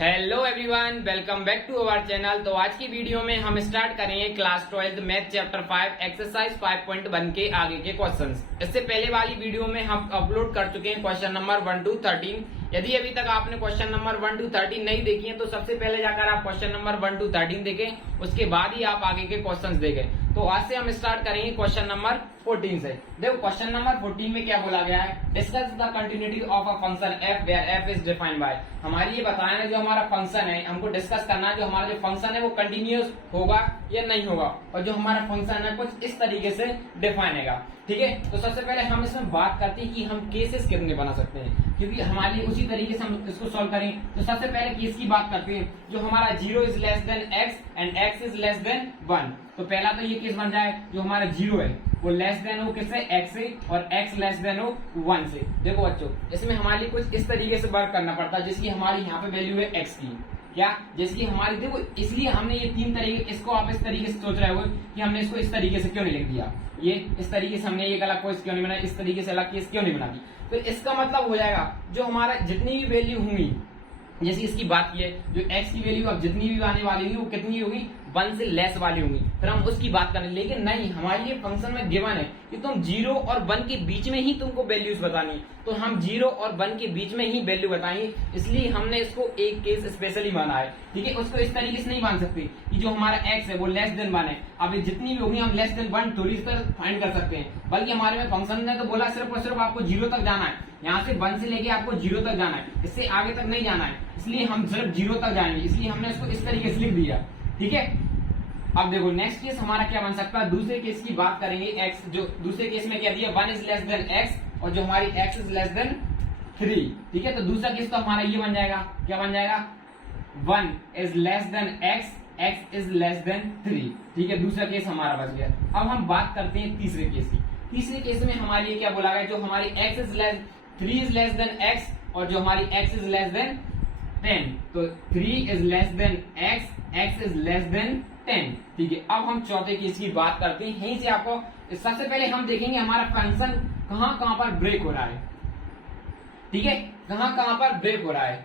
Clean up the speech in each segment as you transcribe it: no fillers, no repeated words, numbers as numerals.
Hello everyone, welcome back to our channel. तो आज की वीडियो में हम स्टार्ट करेंगे क्लास 12 मैथ चैप्टर 5 एक्सरसाइज 5.1 के आगे के क्वेश्चंस। इससे पहले वाली वीडियो में हम अपलोड कर चुके हैं क्वेश्चन नंबर 1 to 13। यदि अभी तक आपने क्वेश्चन नंबर 1 to 13 नहीं देखी है तो सबसे पहले जाकर आप क्वेश्चन नंबर 1 to 13 देखें, उसके बाद ही आप आगे के क्वेश्चंस देखें। तो आज से हम स्टार्ट करेंगे क्वेश्चन नंबर 14 से। देखो क्वेश्चन नंबर 14 में क्या बोला गया है, discuss the continuity of a function F where F is defined by. हमारी ये बताना है जो हमारा फंक्शन है, हमको डिस्कस करना है जो हमारा जो फंक्शन है वो कंटिन्यूअस होगा या नहीं होगा, और जो हमारा फंक्शन है कुछ इस तरीके से डिफाइन है। ठीक है, तो सबसे पहले हम इसमें बात करते हैं कि हम केसेस कितने बना सकते हैं, क्योंकि हमारे उसी तरीके से हम इसको सॉल्व करें। तो सबसे पहले केस की बात करते हैं जो हमारा 0 is less then x and x is less then 1। तो पहला तो ये केस बन जाए जो हमारा 0 है वो लेस देन हो किससे, एक्स से, और एक्स लेस देन हो 1 से। देखो बच्चों, इसमें हमारे लिए कुछ इस तरीके से वर्क करना पड़ता है जिसकी हमारी यहाँ पे वैल्यू है एक्स की, क्या जिसकी हमारी, देखो इसलिए हमने ये तीन तरीके, इसको आप इस तरीके से सोच रहे हो कि हमने इसको इस तरीके से क्यों नहीं लिख दिया, ये इस तरीके से हमने एक अलग केस क्यों नहीं बना, इस तरीके से अलग केस क्यों नहीं बना दी। तो इसका मतलब हो जाएगा जो हमारा जितनी भी वैल्यू होंगी, जैसे इसकी बात की है जो x की वैल्यू अब जितनी भी आने वाली होगी वो कितनी होगी, 1 से लेस वाली होंगी, फिर हम उसकी बात करें। लेकिन नहीं, हमारे लिए फंक्शन में गिवन है कि तुम 0 और 1 के बीच में ही तुमको वैल्यूज बतानी, तो हम 0 और 1 के बीच में ही वैल्यू बताएंगे, इसलिए हमने इसको एक केस स्पेशली माना है। ठीक है, उसको इस तरीके से नहीं मान सकते कि जो हमारा x है वो लेस देन 1 है, अब जितनी भी होगी हम लेस देन 1 थोड़ी सी फाइंड कर सकते हैं, बल्कि हमारे में फंक्शन ने तो बोला सिर्फ और सिर्फ आपको 0 तक जाना है, यहाँ से 1 से लेके आपको 0 तक जाना है, इससे आगे तक नहीं जाना है, इसलिए हम सिर्फ 0 तक जाएंगे, इसलिए हमने इसको इस तरीके से लिख दिया। ठीक है, अब देखो नेक्स्ट केस हमारा क्या बन सकता है, दूसरे केस की बात करेंगे। एक्स जो दूसरे केस में क्या दिया, 1 इज लेस देन एक्स और जो हमारी एक्स इज लेस देन 3। ठीक है, तो दूसरा केस तो हमारा ये बन जाएगा, क्या बन जाएगा, 1 is less then x, x is less then 3। ठीक है, दूसरा केस हमारा बच गया। अब हम बात करते हैं तीसरे केस की। तीसरे केस में हमारे लिए क्या बोला गया, जो हमारी x is less 3 is less then x और जो हमारी एक्स इज लेस देन 10, तो 3 is less then x, x is less than 10। ठीक है, अब हम चौथे केस की बात करते हैं। यहीं से आपको सबसे पहले हम देखेंगे हमारा फंक्शन कहां पर ब्रेक हो रहा है। ठीक है, कहां पर ब्रेक हो रहा है।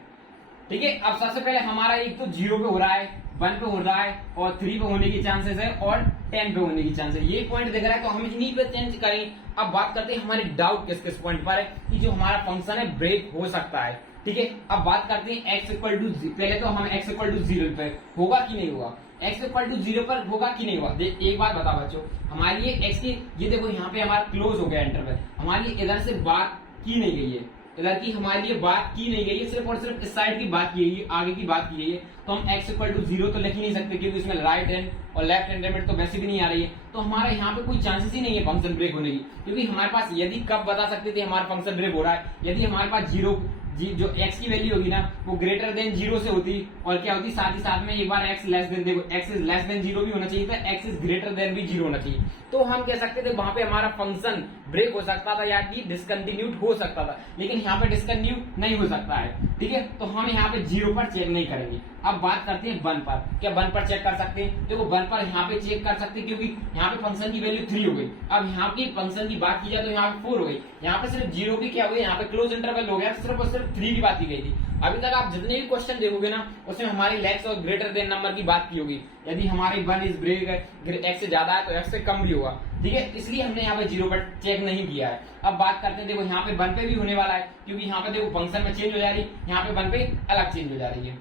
ठीक है, अब सबसे पहले हमारा एक तो 0 पे हो रहा है, 1 पे हो रहा है और 3 पे होने की चांसेस है और 10 पे होने की चांसेस है। ये पॉइंट दिख रहा है तो हम इन्हीं पे चेंज करें। अब बात करते हैं हमारी डाउट किस किस पॉइंट पर है कि जो हमारा फंक्शन है ब्रेक हो सकता है। ठीक है, अब बात करते हैं x इक्वल टू, पहले तो हम x इक्वल टू 0 पे होगा कि नहीं होगा, x इक्वल टू 0 पर होगा कि नहीं होगा। एक बात बताओ बच्चों, हमारे लिए x की ये देखो यहाँ पे हमारा क्लोज हो गया इंटरवल, हमारे लिए इधर से बात की नहीं गई है, इधर की हमारे लिए बात की नहीं गई है, सिर्फ और सिर्फ इस साइड की बात की गई है, आगे की बात की गई है। तो हम x इक्वल टू 0 तो लिख ही नहीं सकते क्योंकि इसमें राइट हैंड और लेफ्ट हैंड लिमिट तो वैसे भी नहीं आ रही है, तो हमारा यहाँ पे कोई चांसेस ही नहीं है फंक्शन ब्रेक होने की, क्योंकि हमारे पास यदि कब बता सकते थे हमारा फंक्शन ब्रेक हो रहा है, यदि हमारे पास 0 जो x की वैल्यू होगी ना वो ग्रेटर देन 0 से होती, और क्या होती साथ ही साथ में एक बार x लेस देन, देखो x इज लेस देन 0 भी होना चाहिए था, x इज ग्रेटर देन भी 0 होना चाहिए, तो हम कह सकते थे वहां पे हमारा फंक्शन ब्रेक हो सकता था या डिसकंटिन्यूड हो सकता था, लेकिन यहाँ पे डिसकंटिन्यू नहीं हो सकता है। ठीक है, तो हम यहाँ पे 0 पर चेक नहीं करेंगे। अब बात करते हैं 1 पर, क्या 1 पर चेक कर सकते हैं, देखो 1 पर यहाँ पे चेक कर सकते हैं क्योंकि यहाँ पे फंक्शन की वैल्यू 3 हो गई। अब यहाँ की फंक्शन की बात की जाए तो यहाँ पे 4 हो गई, यहाँ पे सिर्फ 0 की क्या हो गई, यहाँ पे क्लोज इंटरवल हो गया, सिर्फ और सिर्फ 3 की बात की गई थी। अभी तक आप जितने भी क्वेश्चन देखोगे ना उसमें हमारी लेस और ग्रेटर देन नंबर की बात की होगी, यदि हमारी 1 इज ब्रेक है, x से ज्यादा है तो x से कम भी होगा। ठीक है, इसलिए हमने यहाँ पे 0 पर चेक नहीं किया है। अब बात करते हैं, देखो यहाँ पे 1 पे भी होने वाला है क्योंकि यहाँ पे देखो फंक्शन में चेंज हो जा रही है, यहाँ पे 1 पे अलग चेंज हो जा रही है।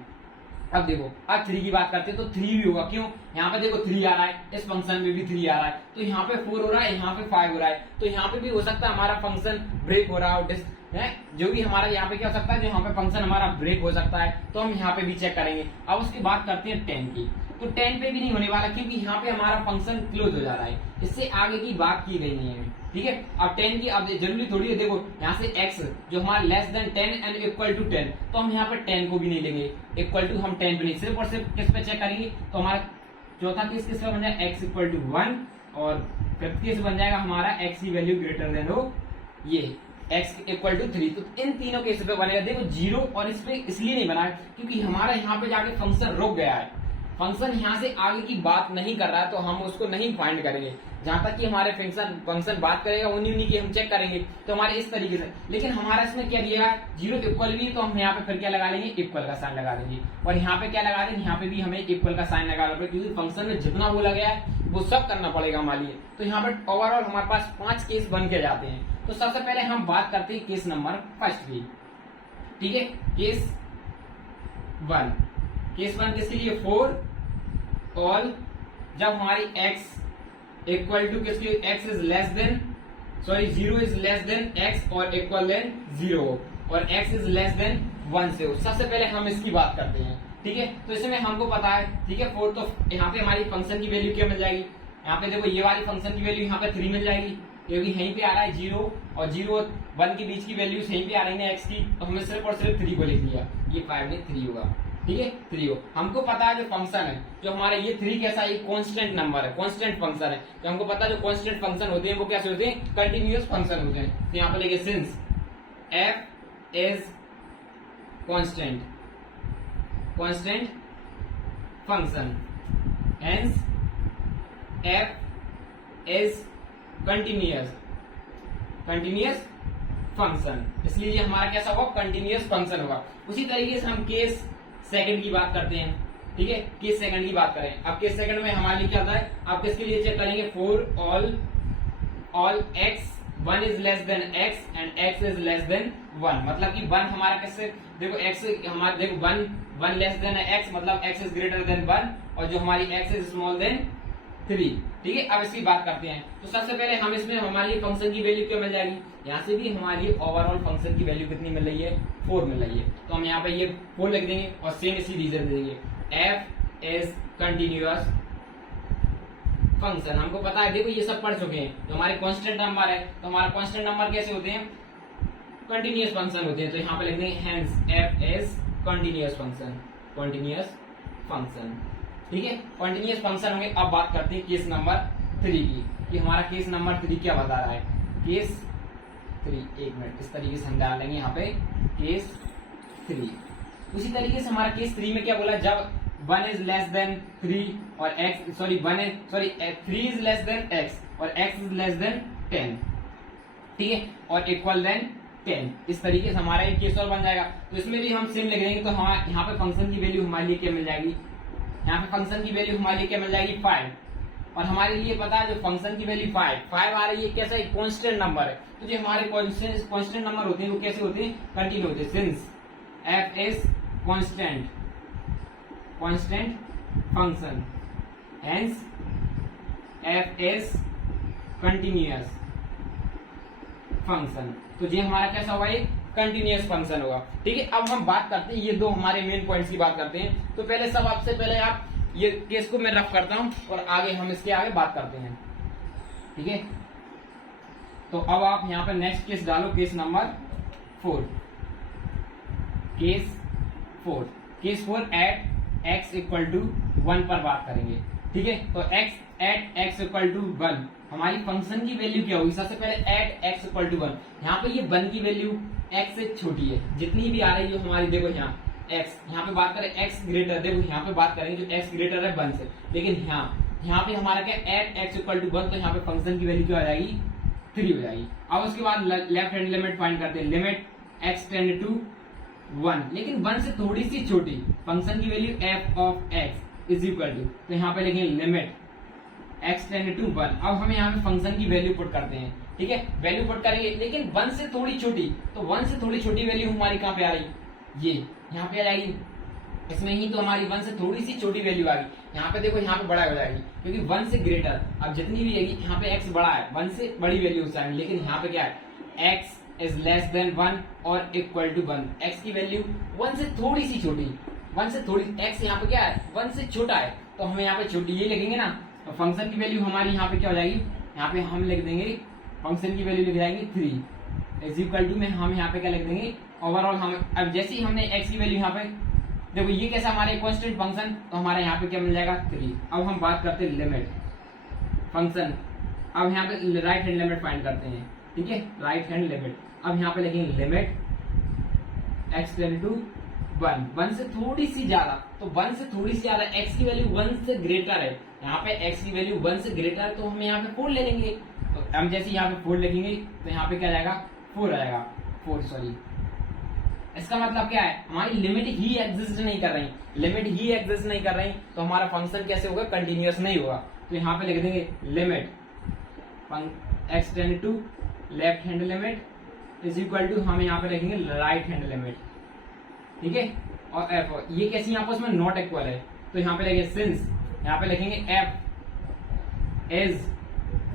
अब देखो अब 3 की बात करते हैं तो 3 भी होगा, क्यों, यहाँ पे देखो 3 आ रहा है, इस फंक्शन में भी 3 आ रहा है, तो यहाँ पे 4 हो रहा है, यहाँ पे 5 हो रहा है, तो यहाँ पे भी हो सकता है हमारा फंक्शन ब्रेक हो रहा है, जो भी हमारा यहाँ पे क्या हो सकता है, जो यहाँ पे फंक्शन हमारा ब्रेक हो सकता है, तो हम यहाँ पे भी चेक करेंगे। अब उसकी बात करते हैं 10 की, तो 10 पे भी नहीं होने वाला क्योंकि यहाँ पे हमारा फंक्शन क्लोज हो जा रहा है, इससे आगे की बात की गई नहीं है। ठीक है, अब 10 की अब जरूरी थोड़ी है, देखो यहाँ से x जो हमारा less than 10 and equal to 10, तो हम यहाँ पे 10 को भी नहीं लेंगे, इक्वल टू हम 10 पे नहीं, सिर्फ और सिर्फ किस पे चेक करेंगे, तो हमारा चौथा केस किस पे बन जाएगा, x इक्वल टू 1 और फिफ्थ केस बन जाएगा हमारा x की वैल्यू ग्रेटर देन हो ये x इक्वल टू 3। तो इन तीनों केस पे बनेगा। देखो 0 और इस पे इसलिए नहीं बना है क्योंकि हमारा यहाँ पे जाके फंक्शन रुक गया है, फंक्शन यहाँ से आगे की बात नहीं कर रहा है, तो हम उसको नहीं फाइंड करेंगे। जहां तक कि हमारे फंक्शन बात करेगा उन्हीं की हम चेक करेंगे, तो हमारे इस तरीके से। लेकिन हमारा इसमें क्या दिएगा, 0 इक्वल भी, तो हम यहाँ पे फिर क्या लगा लेंगे, इक्वल का साइन लगा देंगे। और यहाँ पे क्या लगा देंगे, यहाँ पे भी हमें इक्वल का साइन लगा देंगे, क्योंकि फंक्शन में जितना बोला गया है वो सब करना पड़ेगा हमारे लिए। तो यहाँ पे ओवरऑल हमारे पास 5 केस बन के जाते हैं। तो सबसे पहले हम बात करते हैं केस नंबर फर्स्ट की, ठीक है। केस 1 किसके लिए, 4 ऑल जब हमारी x इक्वल टू किसके, x is less then 0 is less then x और इक्वल देन 0 और x इज लेस देन 1 से हो। सबसे पहले हम इसकी बात करते हैं, ठीक है। तो इसमें हमको पता है, ठीक है, 4, तो यहाँ पे हमारी फंक्शन की वैल्यू क्या मिल जाएगी, यहाँ पे देखो ये वाली फंक्शन की वैल्यू यहाँ पे 3 मिल जाएगी, क्योंकि यहीं पे आ रहा है 0 और 0 1 के बीच की वैल्यू यहीं पे आ रही है x की, तो हमने सिर्फ और सिर्फ 3 को लिख दिया, ये 5 में 3 होगा, ठीक है, 3 हो। हमको पता है जो फंक्शन है, जो हमारा ये 3 कैसा है, कांस्टेंट नंबर है, कांस्टेंट फंक्शन है। तो हमको पता है जो कांस्टेंट फंक्शन होते हैं वो कैसे होते हैं, कंटिन्यूअस फंक्शन होते हैं। तो यहाँ पे लेके since f is constant function, hence f is continuous function, इसलिए ये हमारा कैसा होगा, कंटिन्यूअस फंक्शन होगा। उसी तरीके से हम केस सेकंड की बात करते हैं, ठीक है। केस सेकंड की बात करें, अब केस सेकंड में हमारे लिए क्या होता है, आप किसके लिए चेक करेंगे, 4 all x 1 is less then x and x is less then 1, मतलब कि 1 हमारा कैसे, देखो x हमारा देखो 1 लेस देन x, मतलब x इज ग्रेटर देन 1 और जो हमारी x इज स्मॉल देन 3, ठीक है। अब इसकी बात करते हैं, तो सबसे पहले हम इसमें हमारी फंक्शन की वैल्यू क्या मिल जाएगी, यहाँ से भी हमारी ओवरऑल फंक्शन की वैल्यू कितनी मिल रही है, 4 मिल रही है। तो हम यहाँ पे ये 4 लिख देंगे और सेम इसी रीजन दे देंगे, f इज कंटिन्यूअस फंक्शन। हमको पता है, देखो ये सब पढ़ चुके हैं, जो हमारे कांस्टेंट नंबर है, तो हमारा कांस्टेंट नंबर कैसे होते हैं, कंटिन्यूअस फंक्शन होते हैं। तो यहाँ पे लिख देंगे hence f is continuous function, ठीक है, कंटिन्यूअस फंक्शन होंगे। अब बात करते हैं केस नंबर 3 की, कि हमारा केस नंबर 3 क्या बता रहा है। केस 3, एक मिनट, इस तरीके से हम डाल देंगे यहाँ पे केस 3। उसी तरीके से हमारा केस 3 में क्या बोला, जब 1 इज लेस देन 3 और 3 इज लेस देन x और x इज लेस देन 10, ठीक है, और इक्वल देन 10, इस तरीके से हमारा एक केस और बन जाएगा। तो इसमें भी हम सेम लिख देंगे, तो हमारे यहाँ पे फंक्शन की वैल्यू हमारे लिए क्या मिल जाएगी, यहाँ पे फंक्शन की वैल्यू हमारे लिए क्या मिल जाएगी, 5, और हमारे लिए पता है जो फंक्शन की वैल्यू 5 आ रही है, कैसा एक कांस्टेंट नंबर है। तो जो हमारे कांस्टेंट नंबर होते हैं वो कैसे होते हैं, कंटिन्यू होते हैं, since f is constant function, hence f is continuous function. तो ये हमारा कैसा होगा, एक कंटिन्यूअस फंक्शन होगा, ठीक है। अब हम बात करते हैं, ये 2 हमारे मेन पॉइंट्स की बात करते हैं। तो पहले सबसे पहले आप ये केस को मैं रफ करता हूं और आगे हम इसके आगे बात करते हैं, ठीक है। तो अब आप यहाँ पे नेक्स्ट केस डालो, case number 4, case 4 at x equal to 1 पर बात करेंगे, ठीक है। तो x इक्वल टू 1 हमारी फंक्शन की वैल्यू क्या होगी, सबसे पहले एट x इक्वल टू 1, यहाँ पे ये 1 की वैल्यू x से छोटी है, जितनी भी आ रही है हमारी, देखो यहाँ x, यहाँ पे बात करें x ग्रेटर, देखो यहाँ पे बात करेंगे जो x ग्रेटर है 1 से, लेकिन यहाँ पे हमारा क्या एट x इक्वल टू 1, तो यहाँ पे फंक्शन की वैल्यू क्या हो जाएगी, 3 हो जाएगी। अब उसके बाद लेफ्ट हैंड लिमिट फाइंड करते हैं, लिमिट x टेंड टू 1, लेकिन 1 से थोड़ी सी छोटी, फंक्शन की value f of x is equal to, तो यहाँ पे लिखेंगे लिमिट x टेंड टू 1। अब हम यहाँ पे फंक्शन की वैल्यू पुट करते हैं, ठीक है, वैल्यू पुट करेंगे, लेकिन 1 से थोड़ी छोटी, तो 1 से थोड़ी छोटी वैल्यू हमारी कहाँ पे आ रही, ये यहाँ पे आ जाएगी, इसमें ही तो हमारी 1 से थोड़ी सी छोटी वैल्यू आ गई। यहाँ पे देखो, यहाँ पे बड़ा हो जाएगी, क्योंकि 1 से ग्रेटर, अब जितनी भी आएगी, यहाँ पे x बड़ा है, 1 से बड़ी वैल्यू आएगी, लेकिन यहाँ पे क्या है, x इज लेस देन 1 और इक्वल टू 1, x की वैल्यू 1 से थोड़ी सी छोटी, 1 से थोड़ी, x यहाँ पे क्या है, 1 से छोटा है, तो हमें यहाँ पे छोटी ये लिखेंगे ना, तो फंक्शन की वैल्यू हमारी यहाँ पे क्या हो जाएगी, यहाँ पे हम लिख देंगे फंक्शन की वैल्यू लिख जाएंगे 3 इज इक्वल टू में हम यहाँ पे क्या लिख देंगे, ओवरऑल हम, अब जैसे ही हमने x की वैल्यू यहाँ पे, देखो ये कैसा हमारे कांस्टेंट फंक्शन, तो हमारे यहाँ पे क्या मिल जाएगा, 3। अब हम बात करते हैं लिमिट फंक्शन, अब यहाँ पे राइट हैंड लिमिट फाइंड करते हैं, ठीक है, राइट हैंड लिमिट। अब यहाँ पे लिखेंगे limit x tend to one से थोड़ी सी ज्यादा, तो 1 से थोड़ी सी ज्यादा x की वैल्यू 1 से ग्रेटर है, यहाँ पे x की वैल्यू 1 से ग्रेटर है, तो हम यहाँ पे 4 ले लेंगे। तो हम जैसे यहाँ पे 4 लिखेंगे तो यहाँ पे क्या जाएगा 4 आएगा, 4 सॉरी। इसका मतलब क्या है, हमारी लिमिट ही एग्जिस्ट नहीं कर रही, लिमिट ही एग्जिस्ट नहीं कर रही, तो हमारा फंक्शन कैसे होगा, कंटिन्यूअस नहीं होगा। तो यहाँ पे लिख देंगे limit x tend to left hand limit is equal to, हम यहाँ पे लिखेंगे राइट हैंड लिमिट, ठीक है। और f ये कैसी आपस में नॉट इक्वल है, तो यहाँ पे लिखेंगे सिंस, यहाँ पे लिखेंगे f is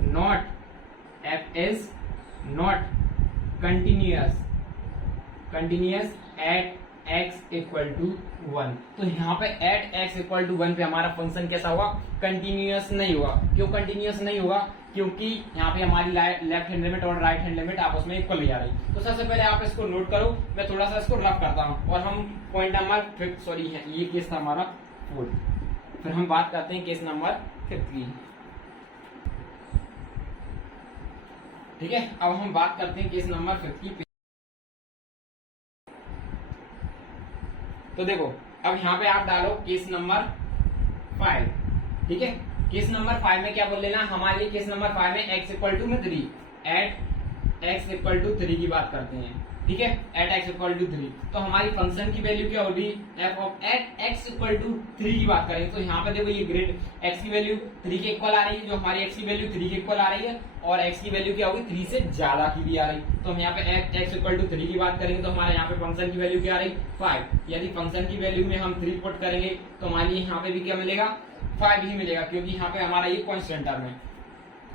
not continuous at x equal to 1। तो यहाँ पे एट x इक्वल टू 1 पे हमारा फंक्शन कैसा होगा, कंटिन्यूअस नहीं होगा। क्यों कंटिन्यूअस नहीं होगा, क्योंकि यहाँ पे हमारी लेफ्ट हैंड लिमिट और राइट हैंड लिमिट आपस में इक्वल नहीं आ रही। तो सबसे पहले आप इसको नोट करो, मैं थोड़ा सा इसको रफ करता हूँ और हम पॉइंट नंबर 5 सॉरी ये केस था हमारा 4, फिर हम बात करते हैं केस नंबर 5 की, ठीक है। अब हम बात करते हैं केस नंबर 5 की। तो देखो अब यहाँ पे आप डालो केस नंबर 5, ठीक है। केस नंबर 5 में क्या बोल लेना, हमारे लिए केस नंबर 5 में x इक्वल टू में 3, एट x इक्वल टू 3 की बात करते हैं, ठीक है, एट x इक्वल टू 3। तो हमारी फंक्शन की वैल्यू क्या होगी, f of at x equal to 3 की बात करेंगे। तो यहाँ पे देखो ये ग्रेड x की वैल्यू 3 के इक्वल आ रही है, जो हमारी x की वैल्यू 3 के इक्वल आ रही है, और x की वैल्यू क्या होगी 3 से ज्यादा की भी आ रही। तो हम यहाँ पे एट x इक्वल टू 3 की बात करेंगे, तो हमारे यहाँ पे फंक्शन की वैल्यू क्या आ रही 5। यदि फंक्शन की वैल्यू में हम 3 पुट करेंगे तो हमारे लिए यहाँ पे भी क्या मिलेगा 5 ही मिलेगा, क्योंकि यहाँ पे हमारा ये कांस्टेंट टर्म है,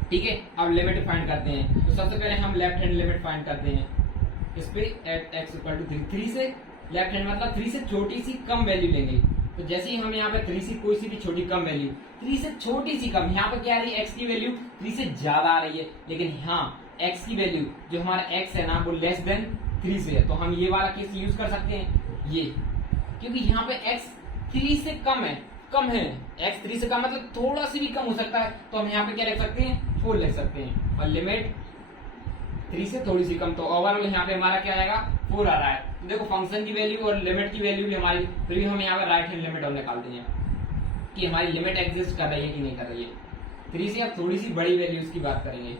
ठीक है। अब लिमिट फाइंड करते हैं, तो सबसे पहले हम लेफ्ट हैंड लिमिट फाइंड करते हैं इस पे एट x इक्वल टू 3 से लेफ्ट हैंड मतलब 3 से छोटी सी कम वैल्यू लेंगे। तो जैसे ही हम यहाँ पे 3 से कोई सी भी छोटी कम वैल्यू, 3 से छोटी सी कम, यहाँ पे क्या आ रही है x की वैल्यू 3 से ज्यादा आ रही है, लेकिन यहाँ x की वैल्यू जो हमारा x है ना वो लेस देन 3 से है। तो हम ये वाला केस यूज कर सकते हैं ये, क्योंकि यहाँ पे x 3 से कम है x 3 से कम मतलब थोड़ा सी भी कम हो सकता है, तो हम यहाँ पे क्या लिख सकते हैं 4 लिख सकते हैं, और लिमिट 3 से थोड़ी सी कम, तो ओवरऑल यहाँ पे हमारा क्या आएगा 4 आ रहा है। तो देखो फंक्शन की वैल्यू और लिमिट की वैल्यू भी हमारी, फिर भी हम यहाँ पे राइट हैंड लिमिट और निकालते हैं कि हमारी लिमिट एग्जिस्ट कर रही है कि नहीं कर रही है। 3 से अब थोड़ी सी बड़ी वैल्यूज की बात करेंगे,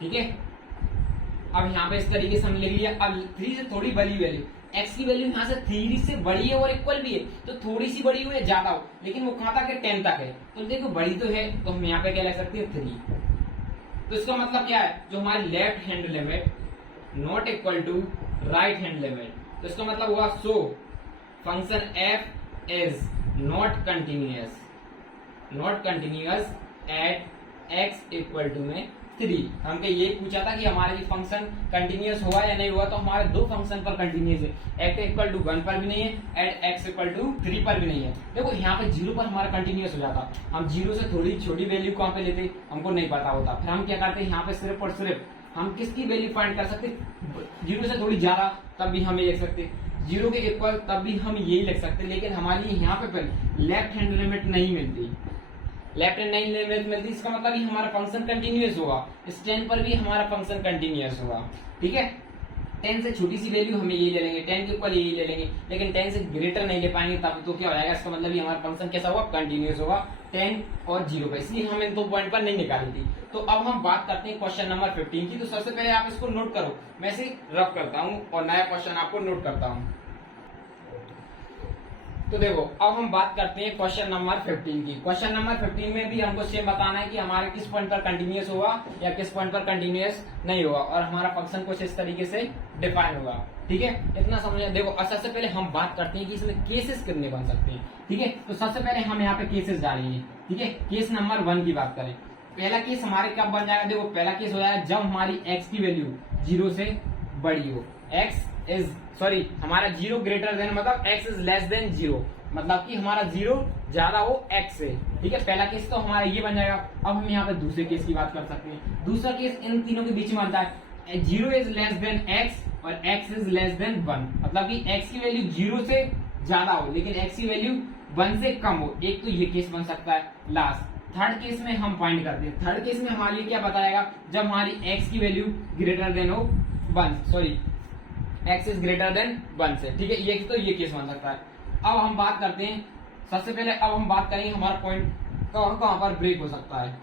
ठीक है। अब यहाँ पे इस तरीके से हम लिख लिया। अब 3 से थोड़ी बड़ी वैल्यू, x की वैल्यू यहाँ से 3 से बड़ी है और इक्वल भी है, तो थोड़ी सी बड़ी हो या ज्यादा हो, लेकिन वो कहाँ तक है 10 तक है, तो देखो बड़ी तो है, तो हम यहाँ पे क्या लिख सकते हैं 3। तो इसका मतलब क्या है, जो हमारी left hand limit not equal to right hand limit, तो इसका मतलब हुआ so function f is not continuous at x equal to में 3। हमने ये पूछा था कि हमारा ये फंक्शन कंटिन्यूअस हुआ या नहीं हुआ, तो हमारे दो फंक्शन पर कंटिन्यूअस है, x इक्वल टू 1 पर भी नहीं है, एट x इक्वल टू 3 पर भी नहीं है। देखो यहाँ पे 0 पर हमारा कंटिन्यूअस हो जाता, हम 0 से थोड़ी छोटी वैल्यू कहाँ पे लेते हमको नहीं पता होता, फिर हम क्या करते हैं यहाँ पे सिर्फ और सिर्फ हम किसकी वैल्यू फाइंड कर सकते, 0 से थोड़ी ज्यादा तब भी हम ये लिख सकते, 0 के इक्वल तब भी हम यही लिख सकते, लेकिन हमारी यहाँ पे लेफ्ट हैंड लिमिट नहीं मिलती, लेफ्ट हैंड नहीं लिमिट मिलती, इसका मतलब ही हमारा फंक्शन कंटिन्यूअस होगा, इस 10 पर भी हमारा फंक्शन कंटिन्यूअस होगा, ठीक है। 10 से छोटी सी वैल्यू हमें यही ले लेंगे, 10 के ऊपर यही ले लेंगे, लेकिन 10 से ग्रेटर नहीं ले पाएंगे, तब तो क्या हो जाएगा, इसका मतलब ही हमारा फंक्शन कैसा होगा, कंटिन्यूअस होगा 10 और 0 पर, इसलिए हम इन 2 पॉइंट पर नहीं निकाली थी। तो अब हम बात करते हैं क्वेश्चन नंबर 15 की। तो सबसे पहले आप इसको नोट करो, मैं इसे रफ करता हूँ और नया क्वेश्चन आपको नोट करता हूँ। तो देखो अब हम बात करते हैं क्वेश्चन नंबर 15 की। क्वेश्चन नंबर 15 में भी हमको सेम बताना है कि हमारे किस पॉइंट पर कंटिन्यूअस होगा या किस पॉइंट पर कंटिन्यूअस नहीं होगा, और हमारा फंक्शन कुछ इस तरीके से डिफाइन होगा, ठीक है। इतना समझ। देखो सबसे पहले हम बात करते हैं कि इसमें केसेस कितने बन सकते हैं, ठीक है। तो सबसे पहले हम यहाँ पे केसेस डालेंगे, ठीक है। केस नंबर 1 की बात करें, पहला केस हमारे कब बन जाएगा, देखो पहला केस हो जाएगा जब हमारी x की वैल्यू 0 से बड़ी हो, हमारा 0 ग्रेटर देन मतलब x इज लेस देन 0, मतलब कि हमारा 0 ज्यादा हो x से, ठीक है। पहला केस तो हमारा ये बन जाएगा। अब हम यहाँ पे दूसरे केस की बात कर सकते हैं। दूसरा केस इन तीनों के बीच में बनता है, 0 इज लेस देन x और x इज लेस देन 1, मतलब कि x की वैल्यू 0 से ज्यादा हो लेकिन x की वैल्यू 1 से कम हो, एक तो ये केस बन सकता है। लास्ट थर्ड केस में हम फाइंड करते हैं। थर्ड केस में हमारे लिए क्या बताएगा, जब हमारी x की वैल्यू ग्रेटर देन हो 1, x इज ग्रेटर देन 1 से। ठीक है, ये तो ये केस बन सकता है। अब हम बात करते हैं, सबसे पहले अब हम बात करेंगे हमारा पॉइंट कहां पर ब्रेक हो सकता है।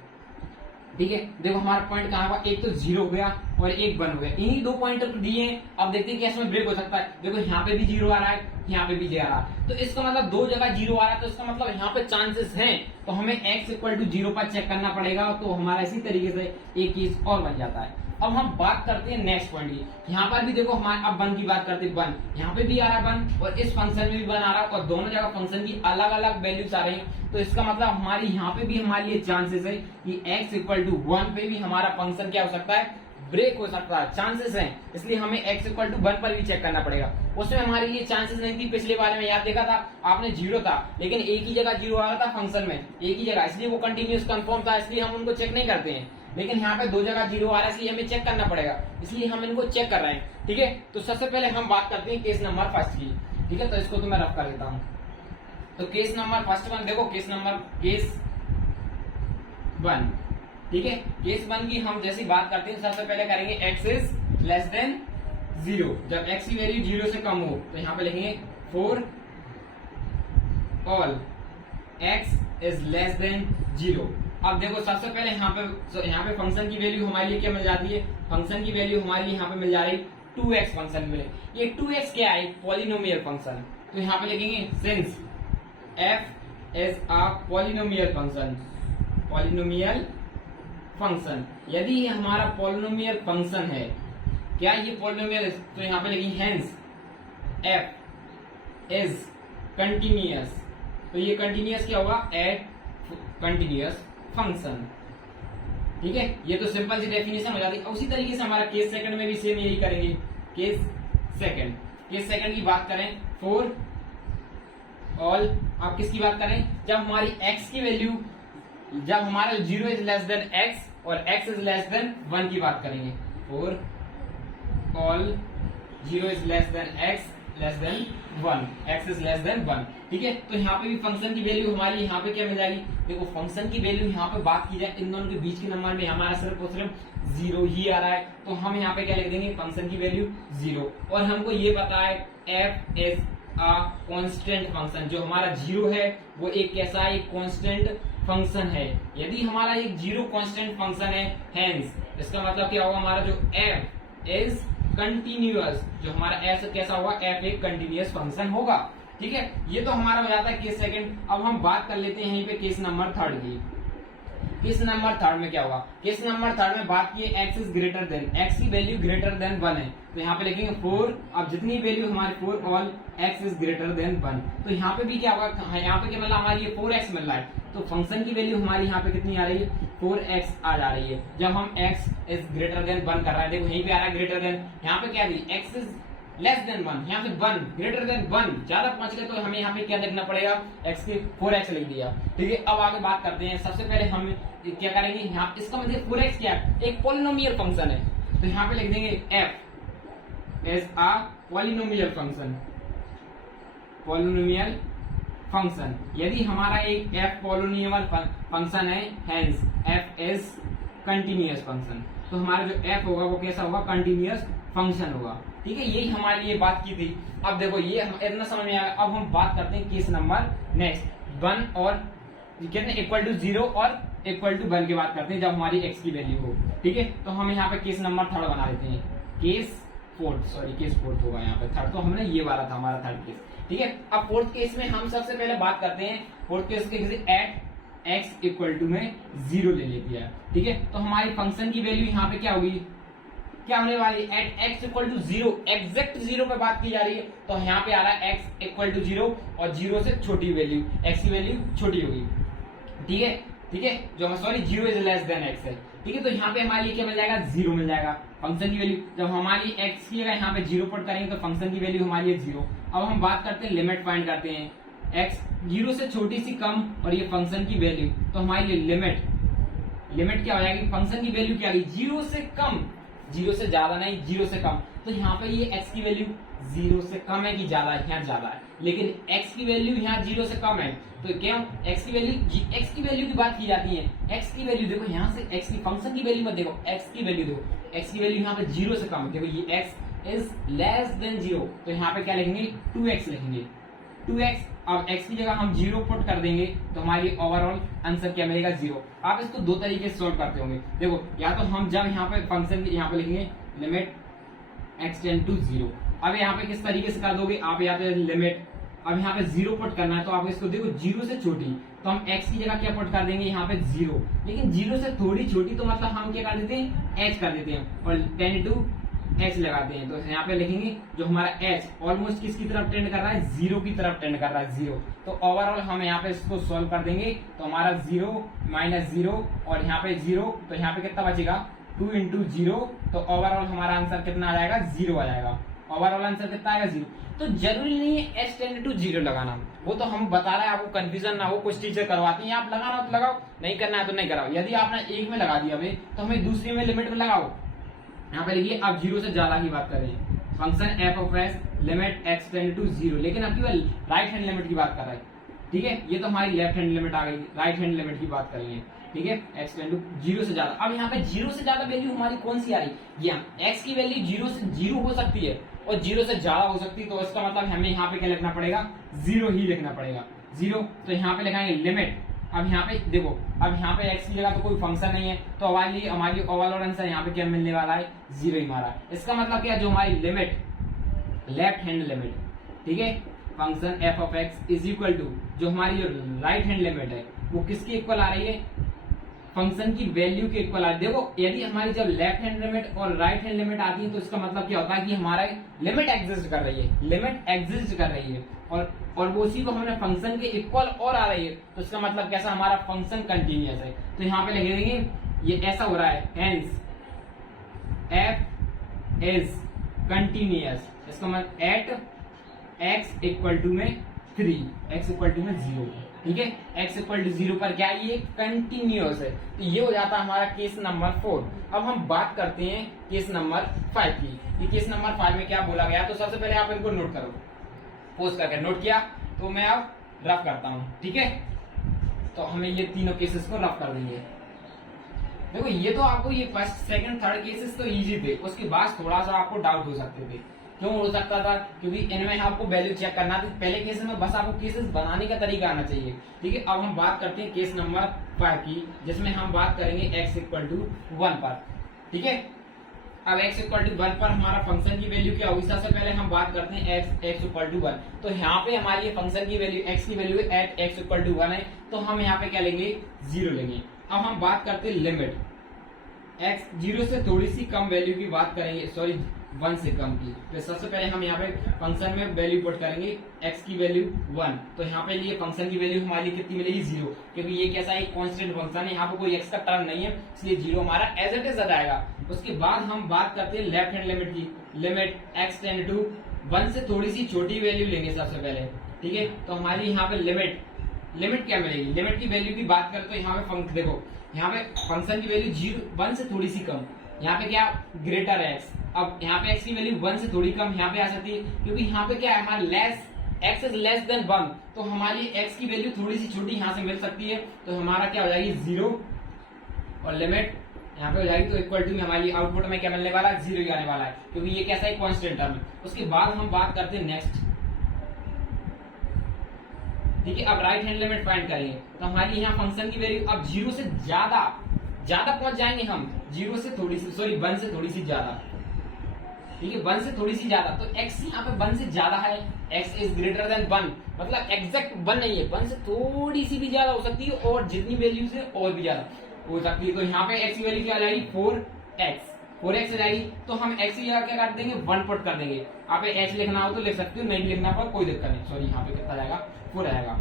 ठीक है, देखो हमारा पॉइंट कहां हुआ, एक तो 0 हो गया और एक 1 हो गया, इन्हीं दो पॉइंट तो दिए हैं। अब देखते हैं कैसे में ब्रेक हो सकता है। देखो यहाँ पे भी 0 आ रहा है, यहाँ पे भी 0 आ रहा है, तो इसका मतलब दो जगह 0 आ रहा है, तो इसका मतलब यहाँ पे चांसेस हैं। तो हमें x इक्वल टू 0 पर चेक करना पड़ेगा, तो हमारा इसी तरीके से एक केस और बन जाता है। अब हम बात करते हैं नेक्स्ट पॉइंट की। यहाँ पर भी देखो हमारे अब 1 की बात करते हैं, 1 यहाँ पे भी आ रहा है 1 और इस फंक्शन में भी 1 आ रहा है, और दोनों जगह फंक्शन की अलग अलग वैल्यूज आ रही हैं। तो इसका मतलब हमारी यहाँ पे भी हमारे लिए चांसेस है कि x इक्वल टू 1 पे भी हमारा फंक्शन क्या हो सकता है, ब्रेक हो सकता है, चांसेस हैं। इसलिए हमें x इक्वल टू 1 पर भी चेक करना पड़ेगा। उसमें हमारे लिए चांसेस नहीं थी, पिछले वाले में याद देखा था आपने 0 था, लेकिन एक ही जगह 0 आ रहा था फंक्शन में, एक ही जगह, इसलिए वो कंटिन्यूस कंफर्म था, इसलिए हम उनको चेक नहीं करते हैं। लेकिन यहाँ पे दो जगह 0 आ रहा है, इसलिए हमें चेक करना पड़ेगा, इसलिए हम इनको चेक कर रहे हैं। ठीक है, तो सबसे पहले हम बात करते हैं केस नंबर फर्स्ट की। ठीक है, तो इसको तो मैं रफ कर देता हूँ। तो केस नंबर फर्स्ट 1, देखो केस 1। ठीक है, केस 1 की हम जैसी बात करते हैं, सबसे पहले करेंगे x इज लेस देन 0। जब x की वैल्यू 0 से कम हो तो यहाँ पे लिखेंगे for all x is less then 0। अब देखो सबसे पहले यहाँ पे फंक्शन की वैल्यू हमारे लिए क्या मिल जाती है, फंक्शन की वैल्यू हमारे लिए यहाँ पे मिल जा रही 2x फंक्शन मिले। ये 2x क्या है, पॉलिनोमियल फंक्शन। तो यहाँ पे लिखेंगे since f is a polynomial function, यदि ये हमारा पॉलिनोमियल फंक्शन है, क्या ये पॉलिनोमियल, तो यहाँ पे लिखेंगे हेंस f इज कंटिन्यूअस। तो ये कंटिन्यूअस क्या होगा, एट कंटिन्यूअस फंक्शन। ठीक है, ये तो सिंपल सी डेफिनेशन हो जाती है। उसी तरीके से हमारा केस सेकंड में भी सेम यही करेंगे। केस सेकंड की बात करें, फॉर ऑल, आप किसकी बात करें, जब हमारी x की वैल्यू, जब हमारा 0 इज लेस देन x और x इज लेस देन 1 की बात करेंगे। For all 0 is less then x less than 1, x is less then 1। ठीक है, तो यहाँ पे भी फंक्शन की वैल्यू हमारी यहाँ पे क्या मिल जाएगी, देखो फंक्शन की वैल्यू यहाँ पे बात की जाए, इन दोनों के बीच के नंबर में हमारा सिर्फ और सिर्फ 0 ही आ रहा है, तो हम यहाँ पे क्या लिख देंगे, फंक्शन की वैल्यू 0। और हमको ये पता है f is a constant function, जो हमारा 0 है वो एक कैसा है, एक कांस्टेंट फंक्शन है। यदि हमारा एक 0 कांस्टेंट फंक्शन है, हेंस इसका मतलब क्या होगा, हमारा जो f इज कंटिन्यूअस, जो हमारा f कैसा होगा, f एक कंटिन्यूअस फंक्शन होगा। ठीक है, ये तो हमारा हो जाता है केस सेकंड। अब हम बात कर लेते हैं यहीं पे केस नंबर 3 की। केस नंबर 3 में क्या होगा, केस नंबर 3 में बात की x is greater than, x की वैल्यू ग्रेटर देन 1 है, तो यहाँ पे लिखेंगे फॉर, अब जितनी वैल्यू हमारी for all x is greater than 1। तो यहाँ पे भी क्या होगा, यहाँ पे क्या मिल रहा है, हमारी ये 4x मिल रहा है, तो फंक्शन की वैल्यू हमारी यहाँ पे कितनी आ रही है, 4x आ जा रही है। जब हम x इज ग्रेटर देन 1 कर रहे हैं, देखो यहीं पे आ रहा है ग्रेटर देन, यहाँ पे क्या दी, x इज लेस देन 1, यहाँ पे 1 ग्रेटर देन 1, ज्यादा पहुंच गए तो हमें यहाँ पे क्या लिखना पड़ेगा, x के 4x लिख दिया। ठीक है, अब आगे बात करते हैं। सबसे पहले हम क्या करेंगे, यहाँ इसका मतलब 4x क्या है, एक पॉलिनोमियल फंक्शन है, तो यहाँ पे लिख देंगे f is a polynomial function. यदि हमारा एक f पॉलिनोमियल फंक्शन है, hence f is continuous function, तो हमारा जो f होगा वो कैसा होगा, कंटिन्यूअस फंक्शन होगा। ठीक है, यही हमारे लिए बात की थी। अब देखो ये इतना समझ में आया। अब हम बात करते हैं केस नंबर नेक्स्ट 1 और कितने इक्वल टू 0 और इक्वल टू 1 की बात करते हैं, जब हमारी x की वैल्यू हो। ठीक है, तो हम यहाँ पे केस नंबर 3 बना देते हैं, केस 4 होगा यहाँ पे, 3 तो हमने ये वाला था हमारा 3rd केस। ठीक है, अब 4th केस में हम सबसे पहले बात करते हैं 4th केस के किसी एट x इक्वल टू में 0 ले लेती है। ठीक है, तो हमारी फंक्शन की वैल्यू यहाँ पे क्या होगी, क्या होने वाली, at x equal to 0, exact 0 पे बात की जा रही है, तो यहाँ पे आ रहा है x इक्वल टू 0 और 0 से छोटी वैल्यू, x की वैल्यू छोटी होगी। ठीक है, जो sorry 0 is less then x है। ठीक है, तो यहाँ पे हमारे लिए क्या मिल जाएगा, 0 मिल जाएगा फंक्शन की वैल्यू। जब हमारी x की जगह यहाँ पे 0 पुट करेंगे तो फंक्शन की वैल्यू हमारी है 0। अब हम बात करते हैं लिमिट फाइंड करते हैं, x 0 से छोटी सी कम और ये फंक्शन की वैल्यू, तो हमारी लिए लिमिट क्या हो जाएगी, फंक्शन की वैल्यू क्या आ गई, 0 से कम, 0 से ज्यादा नहीं, 0 से कम। तो यहाँ पे ये x की वैल्यू 0 से कम है कि ज्यादा है, यहाँ ज्यादा है, लेकिन x की वैल्यू यहाँ 0 से कम है, तो क्या x की वैल्यू की बात की जाती है। x की वैल्यू देखो यहाँ से x की फंक्शन की वैल्यू मत देखो, x की वैल्यू देखो, x की वैल्यू यहाँ पे 0 से कम, देखो ये x इज लेस देन 0, तो यहाँ पे क्या लिखेंगे 2x लिखेंगे 2x। अब x की जगह हम 0 पुट कर देंगे तो हमारी ओवरऑल आंसर क्या मिलेगा 0। आप इसको दो तरीके से सोल्व करते होंगे। देखो या तो हम जब यहाँ पे फंक्शन यहाँ पे लिखेंगे लिमिट x टेंड टू 0। अब यहाँ पे किस तरीके से कर दोगे आप, या तो लिमिट, अब यहाँ पे 0 पुट करना है तो आप इसको देखो 0 से छोटी, तो हम x की जगह क्या पुट कर देंगे यहाँ पे 0, लेकिन 0 से थोड़ी छोटी तो मतलब हम क्या कर देते हैं h कर देते हैं और टेंड टू h लगाते हैं। तो यहाँ पे लिखेंगे जो हमारा h ऑलमोस्ट किसकी तरफ टेंड कर रहा है 0 की तरफ टेंड कर रहा है 0। तो ओवरऑल हम यहाँ पे इसको सॉल्व कर देंगे तो हमारा 0 माइनस 0 और यहाँ पे 0, तो यहाँ पे कितना बचेगा 2 इंटू 0, तो ओवरऑल हमारा आंसर कितना आ जाएगा 0 आ जाएगा। ओवरऑल आंसर कितना आएगा 0। तो जरूरी नहीं है h टेंड टू 0 लगाना, वो तो हम बता रहे हैं आपको कंफ्यूजन ना हो, कुछ टीचर करवाती हैं आप लगाना तो लगाओ, नहीं करना है तो नहीं कराओ। यदि आपने एक में लगा दिया हमें तो हमें दूसरे में लिमिट में लगाओ। यहाँ पे लिखिए आप 0 से ज्यादा की बात कर रहे हैं, function f of s limit x tend to 0, लेकिन अब केवल राइट हैंड लिमिट की बात कर रहा है। ठीक है, ये तो हमारी लेफ्ट हैंड लिमिट आ गई, राइट हैंड लिमिट की बात करेंगे। ठीक है, x टेंड टू 0 से ज्यादा। अब यहाँ पे 0 से ज्यादा वैल्यू हमारी कौन सी आ रही है, x की वैल्यू 0 से 0 हो सकती है और 0 से ज्यादा हो सकती है, तो इसका मतलब हमें यहाँ पे क्या लिखना पड़ेगा 0 ही लिखना पड़ेगा 0। तो यहाँ पे लिखाएंगे लिमिट, अब यहाँ पे देखो अब यहाँ पे x की जगह तो कोई फंक्शन नहीं है, तो हमारी ओवरऑल आंसर यहाँ पे क्या मिलने वाला है 0 ही हमारा। इसका मतलब क्या, जो हमारी लिमिट लेफ्ट हैंड लिमिट, ठीक है, function f of x is equal to जो हमारी जो राइट हैंड लिमिट है वो किसकी इक्वल आ रही है, फंक्शन की वैल्यू के इक्वल आ रही है। देखो यदि हमारी जब लेफ्ट हैंड लिमिट और राइट हैंड लिमिट आती है तो इसका मतलब क्या होता है कि हमारा लिमिट एग्जिस्ट कर रही है, लिमिट एग्जिस्ट कर रही है और वो उसी को हमने फंक्शन के इक्वल और आ रही है, तो इसका मतलब कैसा हमारा फंक्शन कंटिन्यूअस है। तो यहाँ पे लिख देंगे ये ऐसा हो रहा है, हेंस f इज कंटिन्यूअस, इसका मतलब एट x इक्वल टू में 3, x इक्वल टू में 0। ठीक है, x इक्वल टू 0 पर क्या ये कंटिन्यूअस है। तो ये हो जाता है हमारा केस नंबर 4। अब हम बात करते हैं केस नंबर 5 की। ये केस नंबर 5 में क्या बोला गया, तो सबसे पहले आप इनको नोट करो, पोस्ट करके नोट किया तो मैं अब रफ करता हूं। ठीक है, तो हमें ये तीनों केसेस को रफ कर देंगे। देखो ये तो आपको ये फर्स्ट सेकंड थर्ड केसेस तो इजी थे, उसके बाद थोड़ा सा आपको डाउट हो सकते थे। क्यों हो सकता था, क्योंकि इनमें आपको वैल्यू चेक करना थी। पहले केस में बस आपको केसेस बनाने का तरीका आना चाहिए। ठीक है, अब हम बात करते हैं केस नंबर 5 की, जिसमें हम बात करेंगे x इक्वल टू 1 पर। ठीक है, अब x इक्वल टू 1 पर हमारा फंक्शन की वैल्यू क्या होगी, सबसे पहले हम बात करते हैं x इक्वल टू 1। तो यहाँ पे हमारी फंक्शन की वैल्यू x की value at x equal to 1 है, तो हम यहाँ पे क्या लेंगे 0 लेंगे। अब हम बात करते हैं लिमिट x 0 से थोड़ी सी कम वैल्यू की बात करेंगे, सॉरी 1 से कम की। तो सबसे पहले हम यहाँ पे फंक्शन में वैल्यू पुट करेंगे x की वैल्यू 1, तो यहाँ पे लिए फंक्शन की वैल्यू हमारी कितनी मिलेगी 0, क्योंकि ये कैसा है कांस्टेंट फंक्शन है, यहाँ पे कोई x का टर्म नहीं है, इसलिए 0 हमारा एज इट इज आ जाएगा। उसके बाद हम बात करते हैं लेफ्ट हैंड लिमिट की, लिमिट x टेंड टू 1 से थोड़ी सी छोटी वैल्यू लेंगे सबसे पहले। ठीक है, तो हमारी यहाँ पे लिमिट क्या मिलेगी, लिमिट की वैल्यू की बात करें तो यहाँ पे देखो यहाँ पे फंक्शन की वैल्यू 1 से थोड़ी सी कम, यहाँ पे क्या ग्रेटर है x। अब यहाँ पे x की वैल्यू 1 से थोड़ी कम यहाँ पे आ सकती है, क्योंकि यहाँ पे क्या है हमारा less x is less then 1, तो हमारी x की वैल्यू थोड़ी सी छोटी यहाँ से मिल सकती है, तो हमारा क्या हो जाएगी 0 और लिमिट यहाँ पे हो जाएगी, तो इक्वल टू में हमारी आउटपुट में क्या मिलने वाला है 0 ही आने वाला है, क्योंकि ये कैसा है कांस्टेंट टर्म है। उसके बाद हम बात करते हैं नेक्स्ट। ठीक है, अब राइट हैंड लिमिट फाइंड करेंगे, तो हमारी यहाँ फंक्शन की वैल्यू अब 0 से ज्यादा पहुंच जाएंगे हम, 0 से थोड़ी सी, सॉरी 1 से थोड़ी सी ज्यादा। ठीक है, 1 से थोड़ी सी ज्यादा, तो x यहाँ पे 1 से ज्यादा है, x इज ग्रेटर देन 1, मतलब एग्जैक्ट 1 नहीं है, 1 से थोड़ी सी भी ज्यादा हो सकती है और जितनी वैल्यूज है और भी ज्यादा हो सकती है। तो यहाँ पे x की वैल्यू क्या आ जाएगी 4x आ जाएगी, तो हम x की जगह क्या कर देंगे 1 पुट कर देंगे। आप h लिखना हो तो लिख सकते हो, नहीं लिखना पर कोई दिक्कत नहीं। सॉरी यहाँ पे कितना जाएगा 4 आएगा,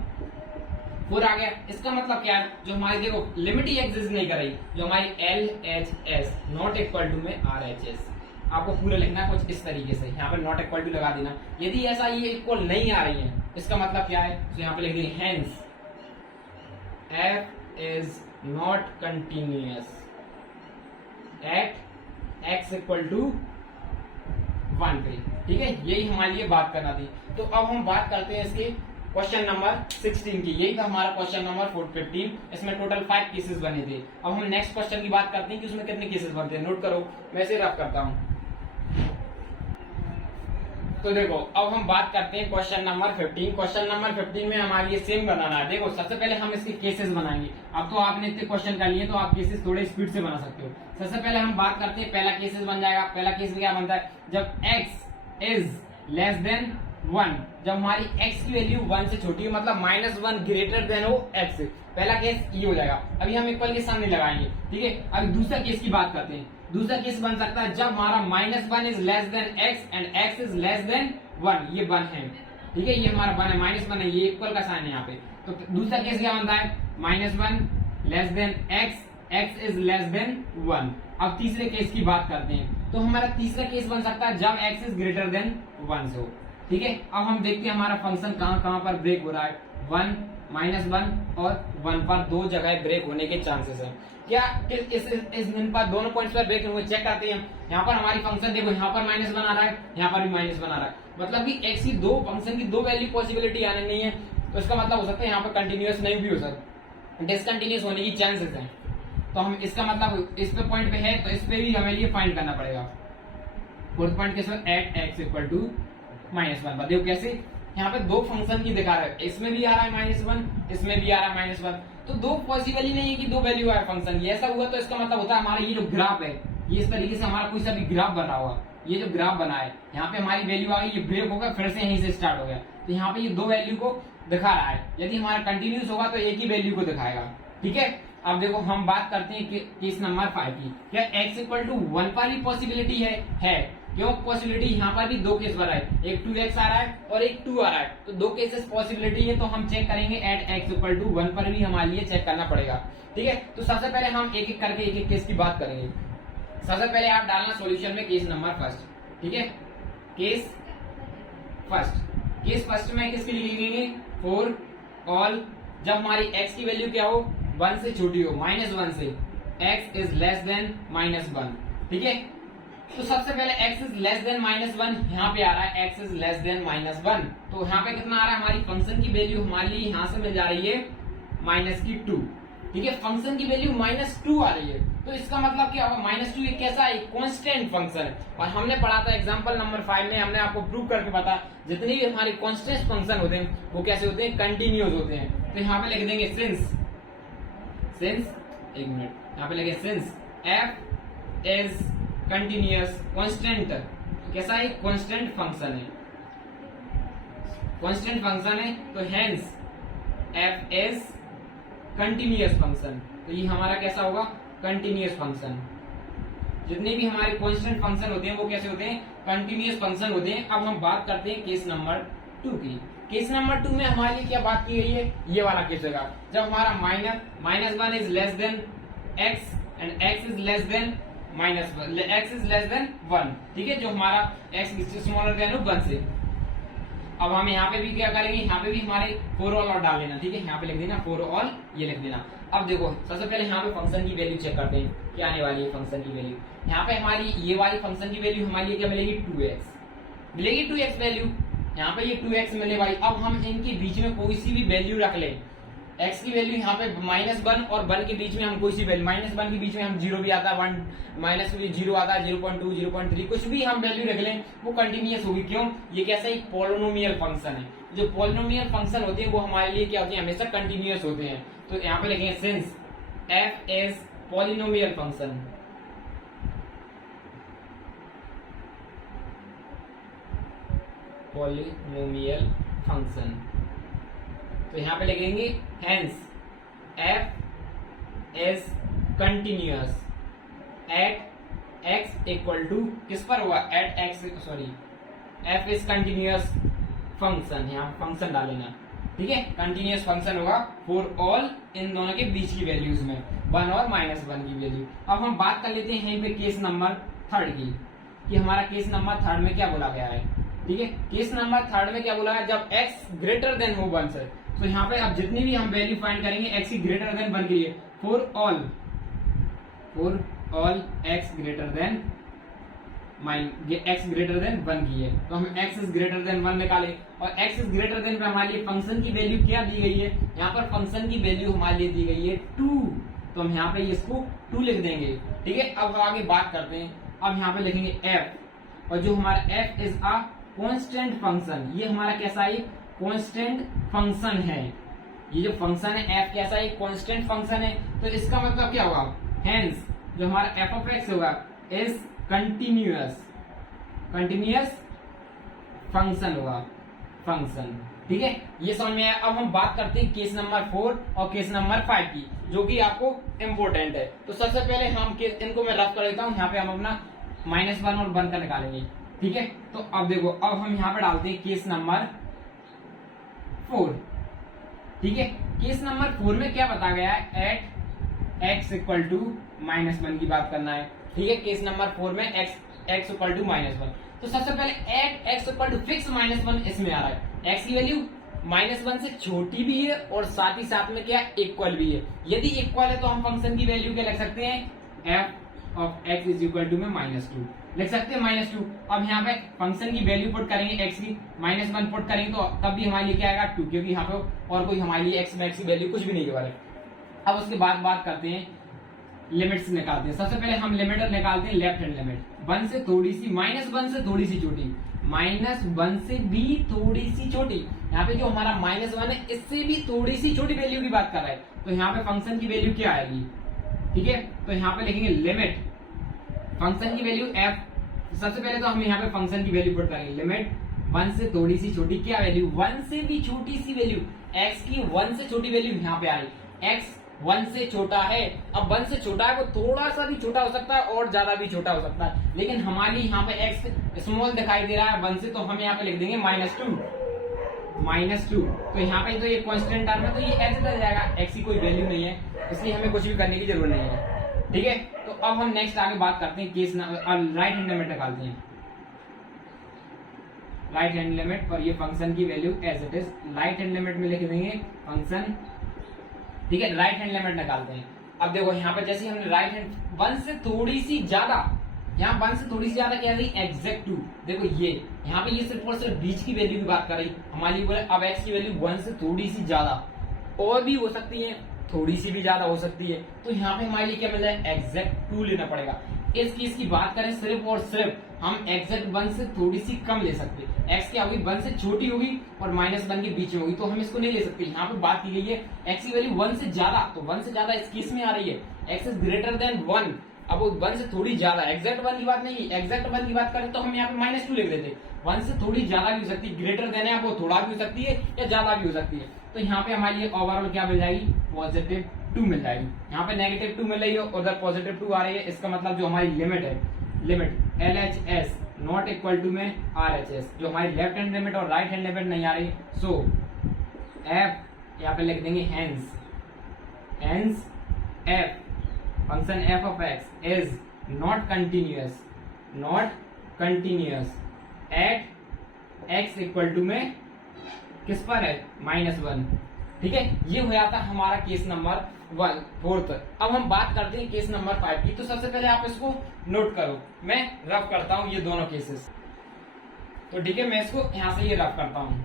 4 आ गया। इसका मतलब क्या है, जो हमारी देखो लिमिट ही एग्जिस्ट नहीं कर रही, जो हमारी LHS नॉट इक्वल टू में RHS, आपको पूरा लिखना कुछ इस तरीके से, यहाँ पे नॉट इक्वल टू लगा देना। यदि ऐसा ये इक्वल नहीं आ रही है, इसका मतलब क्या है, तो यहाँ पे लिख देंगे hence f is not continuous at x equal to 1 पे। ठीक है, यही हमारे लिए बात करना थी। तो अब हम बात करते हैं इसके क्वेश्चन नंबर 16 की। यही था हमारा क्वेश्चन नंबर 15। इसमें टोटल 5 केसेस बने थे। अब हम नेक्स्ट क्वेश्चन की बात करते हैं कि उसमें कितने केसेस बनते हैं। नोट करो, मैं इसे रफ करता हूं। तो देखो अब हम बात करते हैं क्वेश्चन नंबर 15। क्वेश्चन नंबर 15 में हमारे लिए सेम बनाना है। देखो सबसे पहले हम इसके केसेस बनाएंगे। अब तो आपने इतने क्वेश्चन कर लिए तो आप केसेस थोड़े स्पीड से बना सकते हो। सबसे पहले हम बात करते हैं, पहला केसेस बन जाएगा। पहला केस क्या बनता है, जब x इज लेस देन 1, जब हमारी x की वैल्यू 1 से छोटी हो, मतलब -1 ग्रेटर देन हो x से। पहला केस ये हो जाएगा। अभी हम इक्वल के सामने लगाएंगे, ठीक है। अभी दूसरा केस की बात करते हैं। दूसरा केस बन सकता है जब हमारा -1 is less then x and x is less then 1। ये 1 है, ठीक है, ये हमारा 1 है, -1 है, ये इक्वल का साइन है यहाँ पे। तो दूसरा केस क्या बनता है, -1 less than x, x is less then 1। अब तीसरे केस की बात करते हैं। तो हमारा तीसरा केस बन सकता है जब x इज ग्रेटर देन 1 से हो, ठीक है। अब हम देखते हैं हमारा फंक्शन कहाँ कहाँ पर ब्रेक हो रहा है। 1, -1 और 1 पर दो जगह ब्रेक होने के चांसेस है। क्या इस इन पर दोनों पॉइंट्स पर ब्रेक हुए, चेक करते हैं। यहाँ पर हमारी फंक्शन देखो, यहाँ पर -1 आ रहा है, यहाँ पर भी -1 आ रहा है, मतलब कि x की दो फंक्शन की दो वैल्यू पॉसिबिलिटी आने नहीं है। तो इसका मतलब हो सकता है यहाँ पर कंटिन्यूअस नहीं भी हो सकता, डिसकंटिन्यूअस होने की चांसेस है। तो हम इसका मतलब इस पे पॉइंट पे है, तो इस पे भी हमें ये फाइंड करना पड़ेगा। फोर्थ पॉइंट कैसे, एट x इक्वल टू -1 पर। देखो कैसे यहाँ पे दो फंक्शन की दिखा रहा है, इसमें भी आ रहा है -1, इसमें भी आ रहा है -1। तो दो पॉसिबल ही नहीं है कि दो वैल्यू आए फंक्शन की। ऐसा हुआ तो इसका मतलब होता है हमारा ये जो ग्राफ है, ये इस तरीके से हमारा कोई सा भी ग्राफ बना हुआ, ये जो ग्राफ बना है, यहाँ पे हमारी वैल्यू आ गई, ये ब्रेक होगा, फिर से यहीं से स्टार्ट हो गया। तो यहाँ पे ये दो वैल्यू को दिखा रहा है। यदि हमारा कंटिन्यूस होगा तो एक ही वैल्यू को दिखाएगा, ठीक है। अब देखो हम बात करते हैं केस नंबर 5 की। क्या x इक्वल टू 1 पर भी पॉसिबिलिटी है? क्यों पॉसिबिलिटी, यहाँ पर भी दो केस बना है, एक 2x आ रहा है और एक 2 आ रहा है, तो दो केसेस पॉसिबिलिटी है। तो हम चेक करेंगे एट x इक्वल टू 1 पर भी हमारे लिए चेक करना पड़ेगा, ठीक है। तो सबसे पहले हम एक एक करके एक एक केस की बात करेंगे। सबसे पहले आप डालना सॉल्यूशन में केस नंबर फर्स्ट, ठीक है। केस फर्स्ट में किसके लिए लिखेंगे, फॉर ऑल जब हमारी x की वैल्यू क्या हो, 1 से छोटी हो, -1 से, x इज लेस देन -1, ठीक है। तो सबसे पहले x इज लेस देन -1 यहाँ पे आ रहा है, x इज लेस देन -1। तो यहाँ पे कितना आ रहा है, हमारी फंक्शन की वैल्यू हमारे लिए यहाँ से मिल जा रही है -2, ठीक है। फंक्शन की वैल्यू -2 आ रही है, तो इसका मतलब क्या होगा, -2 एक कैसा है, कांस्टेंट फंक्शन है। और हमने पढ़ा था एग्जांपल नंबर 5 में, हमने आपको प्रूव करके बता, जितने भी हमारे कांस्टेंट फंक्शन होते हैं वो कैसे होते हैं, कंटिन्यूअस होते हैं। तो यहाँ पे लिख देंगे सिंस एक मिनट, यहाँ पे लिखे since f is continuous constant, कैसा है, कांस्टेंट फंक्शन है, कांस्टेंट फंक्शन है, तो hence f is continuous function. तो ये हमारा कैसा होगा, कंटिन्यूअस फंक्शन। जितने भी हमारे कांस्टेंट फंक्शन होते हैं वो कैसे होते हैं, कंटिन्यूअस फंक्शन होते हैं। अब हम बात करते हैं केस नंबर 2 की। केस नंबर 2 में हमारे लिए क्या बात की गई है, ये वाला केस होगा जब हमारा -1 is less then x and x is less then x is less then 1, ठीक है। जो हमारा x स्मॉलर देन 1 से। अब हम यहाँ पे भी क्या करेंगे, यहाँ पे भी हमारे फॉर ऑल और डाल लेना, ठीक है। यहाँ पे लिख देना फॉर ऑल, ये लिख देना। अब देखो सबसे पहले यहाँ पे फंक्शन की वैल्यू चेक करते हैं, क्या आने वाली है फंक्शन की वैल्यू। यहाँ पे हमारी ये वाली फंक्शन की वैल्यू हमारी लिए क्या मिलेगी, 2x मिलेगी, 2x वैल्यू यहाँ पे ये 2x मिलने वाली। अब हम इनके बीच में कोई सी भी वैल्यू रख लें, x की वैल्यू यहाँ पे -1 और 1 के बीच में हम कोई सी वैल्यू, -1 के बीच में हम 0 भी आता है, 1 -0 आता है, 0.2 0.3 कुछ भी हम वैल्यू रख लें वो कंटिन्यूअस होगी। क्यों, ये कैसा एक पॉलिनोमियल फंक्शन है। जो पॉलिनोमियल फंक्शन होते हैं वो हमारे लिए क्या होते हैं, हमेशा कंटिन्यूअस होते हैं। तो यहाँ पे लिखेंगे since f is polynomial function, polynomial function. तो यहाँ पे लिखेंगे hence f is continuous at x equal to किस पर हुआ, at x, sorry f is continuous function, यहाँ फंक्शन डालेना, ठीक है। कंटिन्यूअस फंक्शन होगा फॉर ऑल इन दोनों के बीच की वैल्यूज में, 1 और -1 की वैल्यू। अब हम बात कर लेते हैं यहीं पे केस नंबर 3 की, कि हमारा केस नंबर 3 में क्या बोला गया है, ठीक है। केस नंबर 3 में क्या बोला है, जब x ग्रेटर देन हो 1 से। तो यहाँ पे अब जितनी भी हम वैल्यू फाइंड करेंगे x की ग्रेटर देन 1 के लिए, for all x greater than x greater than 1 की है, तो हम x इज ग्रेटर देन 1 निकाले। और x इज ग्रेटर देन पे हमारे लिए फंक्शन की वैल्यू क्या दी गई है, यहाँ पर फंक्शन की वैल्यू हमारे लिए दी गई है 2, तो हम यहाँ पे इसको 2 लिख देंगे, ठीक है। अब आगे बात करते हैं, अब यहाँ पे लिखेंगे f, और जो हमारा f is a constant function, ये हमारा कैसा एक कांस्टेंट फंक्शन है। ये जो फंक्शन है एफ कैसा एक कांस्टेंट फंक्शन है, तो इसका मतलब क्या होगा, हेंस जो हमारा एफ ऑफ एक्स होगा इज कंटिन्यूअस फंक्शन होगा, फंक्शन। ठीक है, ये समझ में आया। अब हम बात करते हैं केस नंबर 4 और केस नंबर 5 की, जो कि आपको इम्पोर्टेंट है। तो सबसे पहले हम इनको मैं रफ कर देता हूँ। यहाँ पे हम अपना -1 और 1 का निकालेंगे। ठीक है, तो अब देखो, अब हम यहाँ पे डालते हैं केस नंबर 4। ठीक है, केस नंबर 4 में क्या बताया गया है, एट एक्स इक्वल टू -1 की बात करना है। ठीक है, केस नंबर 4 में एक्स इक्वल टू -1। तो सबसे पहले at x equal to fix -1 इसमें आ रहा है। एक्स की वैल्यू -1 से छोटी भी है और साथ ही साथ में क्या इक्वल भी है। यदि इक्वल है तो हम फंक्शन की वैल्यू क्या लिख सकते हैं, F of x is equal to में -2 लिख सकते हैं, -2। अब यहाँ पे फंक्शन की वैल्यू पुट करेंगे, एक्स की -1 पुट करेंगे तो तब भी हमारे लिए क्या आएगा 2, क्योंकि यहाँ पे और कोई हमारे लिए एक्स मैक्स की वैल्यू कुछ भी नहीं के बारे। अब उसके बाद बात करते हैं लिमिट्स निकालते हैं। सबसे पहले हम लिमिट निकालते हैं, लेफ्ट हैंड लिमिट -1 से थोड़ी सी छोटी, -1 से भी थोड़ी सी छोटी। यहाँ पे जो हमारा -1 है इससे भी थोड़ी सी छोटी वैल्यू की बात कर रहा है, तो यहाँ पे फंक्शन की वैल्यू क्या आएगी। ठीक है, तो यहाँ पे लिखेंगे लिमिट फंक्शन की वैल्यू एफ। सबसे पहले तो हम यहाँ पे फंक्शन की वैल्यू पुट करेंगे, लिमिट 1 से थोड़ी सी छोटी क्या वैल्यू, 1 से भी छोटी सी वैल्यू, एक्स की 1 से छोटी वैल्यू यहाँ पे आ रही। एक्स 1 से छोटा है, अब 1 से छोटा है वो थोड़ा सा भी छोटा हो सकता है और ज्यादा भी छोटा हो सकता है, लेकिन हमारी यहाँ पे एक्स स्मॉल दिखाई दे रहा है 1 से, तो हम यहाँ पे लिख देंगे -2। तो यहाँ पे तो ये कांस्टेंट टर्म है, तो ये ऐसे चल जाएगा, एक्स की कोई वैल्यू नहीं है, इसलिए हमें कुछ भी करने की जरूरत नहीं है। ठीक है, तो अब हम नेक्स्ट आगे बात करते हैं केस राइट हैंड लिमिट निकालते हैं, राइट हैंड लिमिट, और ये फंक्शन की value as it is right hand limit में लिख देंगे फंक्शन। ठीक है, राइट हैंड लिमिट निकालते हैं। अब देखो यहाँ पे जैसे हमने राइट हैंड 1 से थोड़ी सी ज्यादा, यहाँ 1 से थोड़ी सी ज्यादा क्या रही, एग्जैक्ट 2। देखो ये यहाँ पे ये सिर्फ और सिर्फ बीच की वैल्यू की बात कर रही हमारी, बोले अब एक्स की वैल्यू 1 से थोड़ी सी ज्यादा और भी हो सकती है, थोड़ी सी भी ज्यादा हो सकती है, तो यहाँ पे हमारे लिए क्या मिल रहा है, एग्जैक्ट 2 लेना पड़ेगा। इस केस की बात करें सिर्फ और सिर्फ हम एग्जैक्ट 1 से थोड़ी सी कम ले सकते। एक्स क्या होगी, 1 से छोटी होगी और -1 के बीच में होगी, तो हम इसको नहीं ले सकते। यहाँ पे बात की गई है एक्स की वैल्यू 1 से ज्यादा, तो 1 से ज्यादा इस केस में आ रही है, एक्स इज ग्रेटर देन 1। अब वो 1 से थोड़ी ज्यादा, एग्जैक्ट 1 की बात नहीं, एग्जैक्ट 1 की बात करें तो हम यहाँ पे -2 लिख देते। 1 से थोड़ी ज्यादा भी हो सकती है, ग्रेटर देन है, वो थोड़ा भी हो सकती है या ज्यादा भी हो सकती है, तो यहाँ पे हमारे लिए ओवरऑल क्या मिल जाएगी, +2 मिल जाएगी। यहाँ पे -2 मिल रही है, उधर +2 आ रही है, इसका मतलब जो हमारी लिमिट है, limit LHS not equal to में RHS, जो हमारी लेफ्ट हैंड लिमिट और राइट हैंड लिमिट नहीं आ रही, सो F यहाँ पे लिख देंगे hence F function f of x is not continuous at x equal to में किस पर है, -1। ठीक है, ये हो जाता है हमारा केस नंबर 4। अब हम बात करते हैं केस नंबर 5 की। तो सबसे पहले आप इसको नोट करो, मैं रफ करता हूं ये दोनों केसेस। तो ठीक है, मैं इसको यहां से ये रफ करता हूं।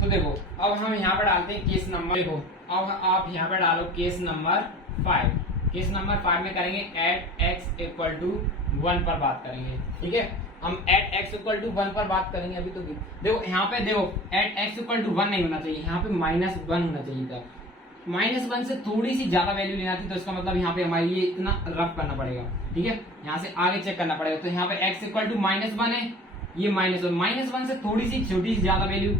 तो देखो, अब हम यहाँ पे डालते हैं केस नंबर, देखो अब आप यहाँ पे डालो केस नंबर 5। केस नंबर 5 में करेंगे एट x इक्वल टू 1 पर बात करेंगे। ठीक है, हम एट x इक्वल टू 1 पर बात करेंगे। अभी तो देखो यहाँ पे देखो एट x इक्वल टू 1 नहीं होना चाहिए, यहाँ पे -1 होना चाहिए था। -1 से थोड़ी सी ज्यादा वैल्यू लेना थी, तो इसका मतलब यहाँ पे हमारे लिए इतना रफ करना पड़ेगा। ठीक है, यहाँ से आगे चेक करना पड़ेगा। तो यहाँ पे x इक्वल टू -1 है, ये -1 से थोड़ी सी छोटी सी ज्यादा वैल्यू,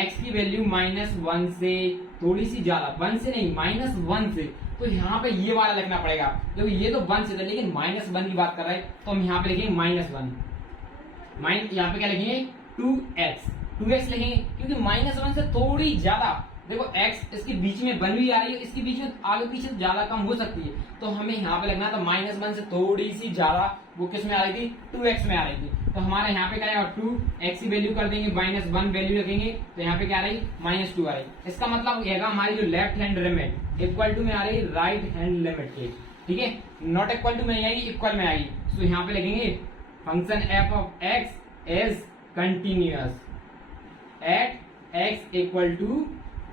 x की वैल्यू -1 से थोड़ी सी ज्यादा, 1 से नहीं -1 से, तो यहाँ पे ये वाला लिखना पड़ेगा। देखो ये तो 1 से था, लेकिन -1 की बात कर रहे हैं, तो हम यहाँ पे लिखेंगे -1, यहाँ पे क्या लिखेंगे 2x लिखेंगे, क्योंकि -1 से थोड़ी ज्यादा, देखो x इसके बीच में 1 भी आ रही है, इसके बीच में आगे पीछे ज्यादा कम हो सकती है, तो हमें यहाँ पे लगना था -1 से थोड़ी सी ज्यादा, वो किस में आ रही थी, 2x में आ रही थी। तो हमारे यहाँ पे क्या है, 2x की वैल्यू कर देंगे, -1 वैल्यू रखेंगे, तो यहाँ पे क्या आ रही, -2 आ रही। इसका मतलब यह हमारी जो left hand limit equal to में आ रही राइट हैंड लिमिट के। ठीक है, नॉट इक्वल टू में नहीं आएगी, इक्वल में आएगी। तो यहाँ पे लिखेंगे function f of x is continuous at x equal to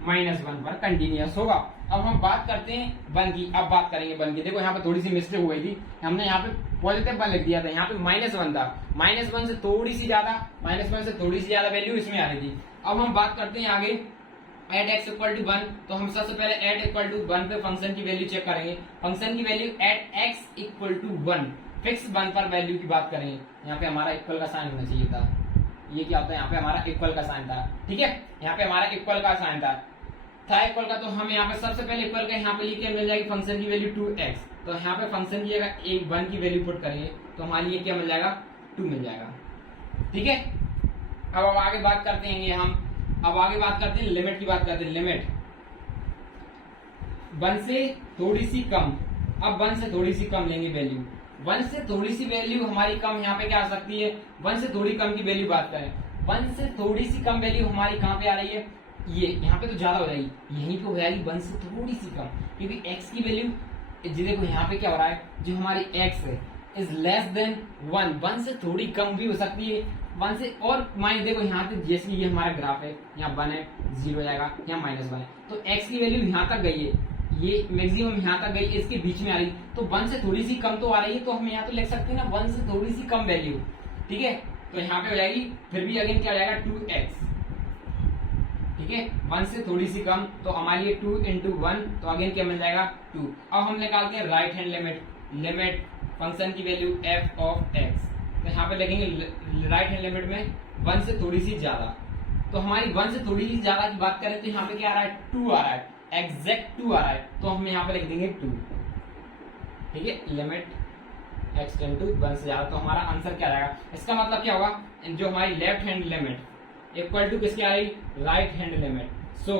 -1 पर कंटिन्यूअस होगा। अब हम बात करते हैं 1 की। अब बात करेंगे 1 की। देखो यहाँ पे थोड़ी सी मिस्टेक हो गई थी, हमने यहाँ पे पॉजिटिव 1 लिख दिया था, यहाँ पे -1 था। -1 से थोड़ी सी ज्यादा वैल्यू इसमें आ रही थी। अब हम बात करते हैं आगे एट x इक्वल टू 1। तो हम सबसे पहले एट इक्वल टू 1 पे फंक्शन की वैल्यू चेक करेंगे। फंक्शन की value at x equal to 1 fix 1 पर वैल्यू की बात करेंगे। यहाँ पे हमारा इक्वल का साइन होना चाहिए था, ये क्या होता है, यहाँ पे हमारा इक्वल का साइन था। ठीक है, यहाँ पे हमारा इक्वल का साइन था इक्वल का। तो हम यहाँ पे सबसे पहले इक्वल का यहाँ पे लिखे मिल जाएगी फंक्शन की वैल्यू 2x। तो यहाँ पे फंक्शन की जगह 1 की वैल्यू पुट करेंगे तो हमारे लिए क्या मिल जाएगा, 2 मिल जाएगा। ठीक है, अब आगे बात करते हैं लिमिट की बात करते हैं। लिमिट 1 से थोड़ी सी कम, अब 1 से थोड़ी सी कम लेंगे वैल्यू। 1 से थोड़ी सी वैल्यू हमारी कम यहाँ पे क्या आ सकती है, 1 से थोड़ी कम की वैल्यू बात करें। 1 से थोड़ी सी कम वैल्यू हमारी कहाँ पे आ रही है, ये यहाँ पे तो ज्यादा हो जाएगी, यहीं पे हो जाएगी 1 से थोड़ी सी कम, क्योंकि x की वैल्यू देखो यहाँ पे क्या हो रहा है, जो हमारी x है इज लेस देन 1, 1 से थोड़ी कम भी हो सकती है 1 से। और माइनस देखो यहाँ पे जैसे ये हमारा ग्राफ है, यहाँ 1 है 0 हो जाएगा, यहाँ -1 है, तो x की वैल्यू यहाँ तक गई है, ये मैक्सिमम यहाँ तक गई, इसके बीच में आ रही, तो 1 से थोड़ी सी कम तो आ रही है, तो हम यहाँ तो लिख सकते हैं ना 1 से थोड़ी सी कम वैल्यू। ठीक है, तो यहाँ पे हो जाएगी, फिर भी अगेन क्या हो जाएगा 2x। ठीक है, 1 से थोड़ी सी कम, तो हमारे लिए 2 into 1, तो अगेन क्या मिल जाएगा 2। अब हम निकालते हैं राइट हैंड लिमिट फंक्शन की वैल्यू f ऑफ x। तो यहाँ पे लिखेंगे राइट हैंड लिमिट में 1 से थोड़ी सी ज्यादा, तो हमारी 1 से थोड़ी सी ज्यादा की बात करें तो यहाँ पे क्या आ रहा है, 2 आ रहा है, एग्जैक्ट 2 आ रहा है, तो हम यहाँ पे लिख देंगे 2। ठीक है, लिमिट x टेंड टू 1 से ज्यादा, तो हमारा आंसर क्या आएगा, इसका मतलब क्या होगा, जो हमारी left hand limit equal to किसकी आ रही, right hand limit. So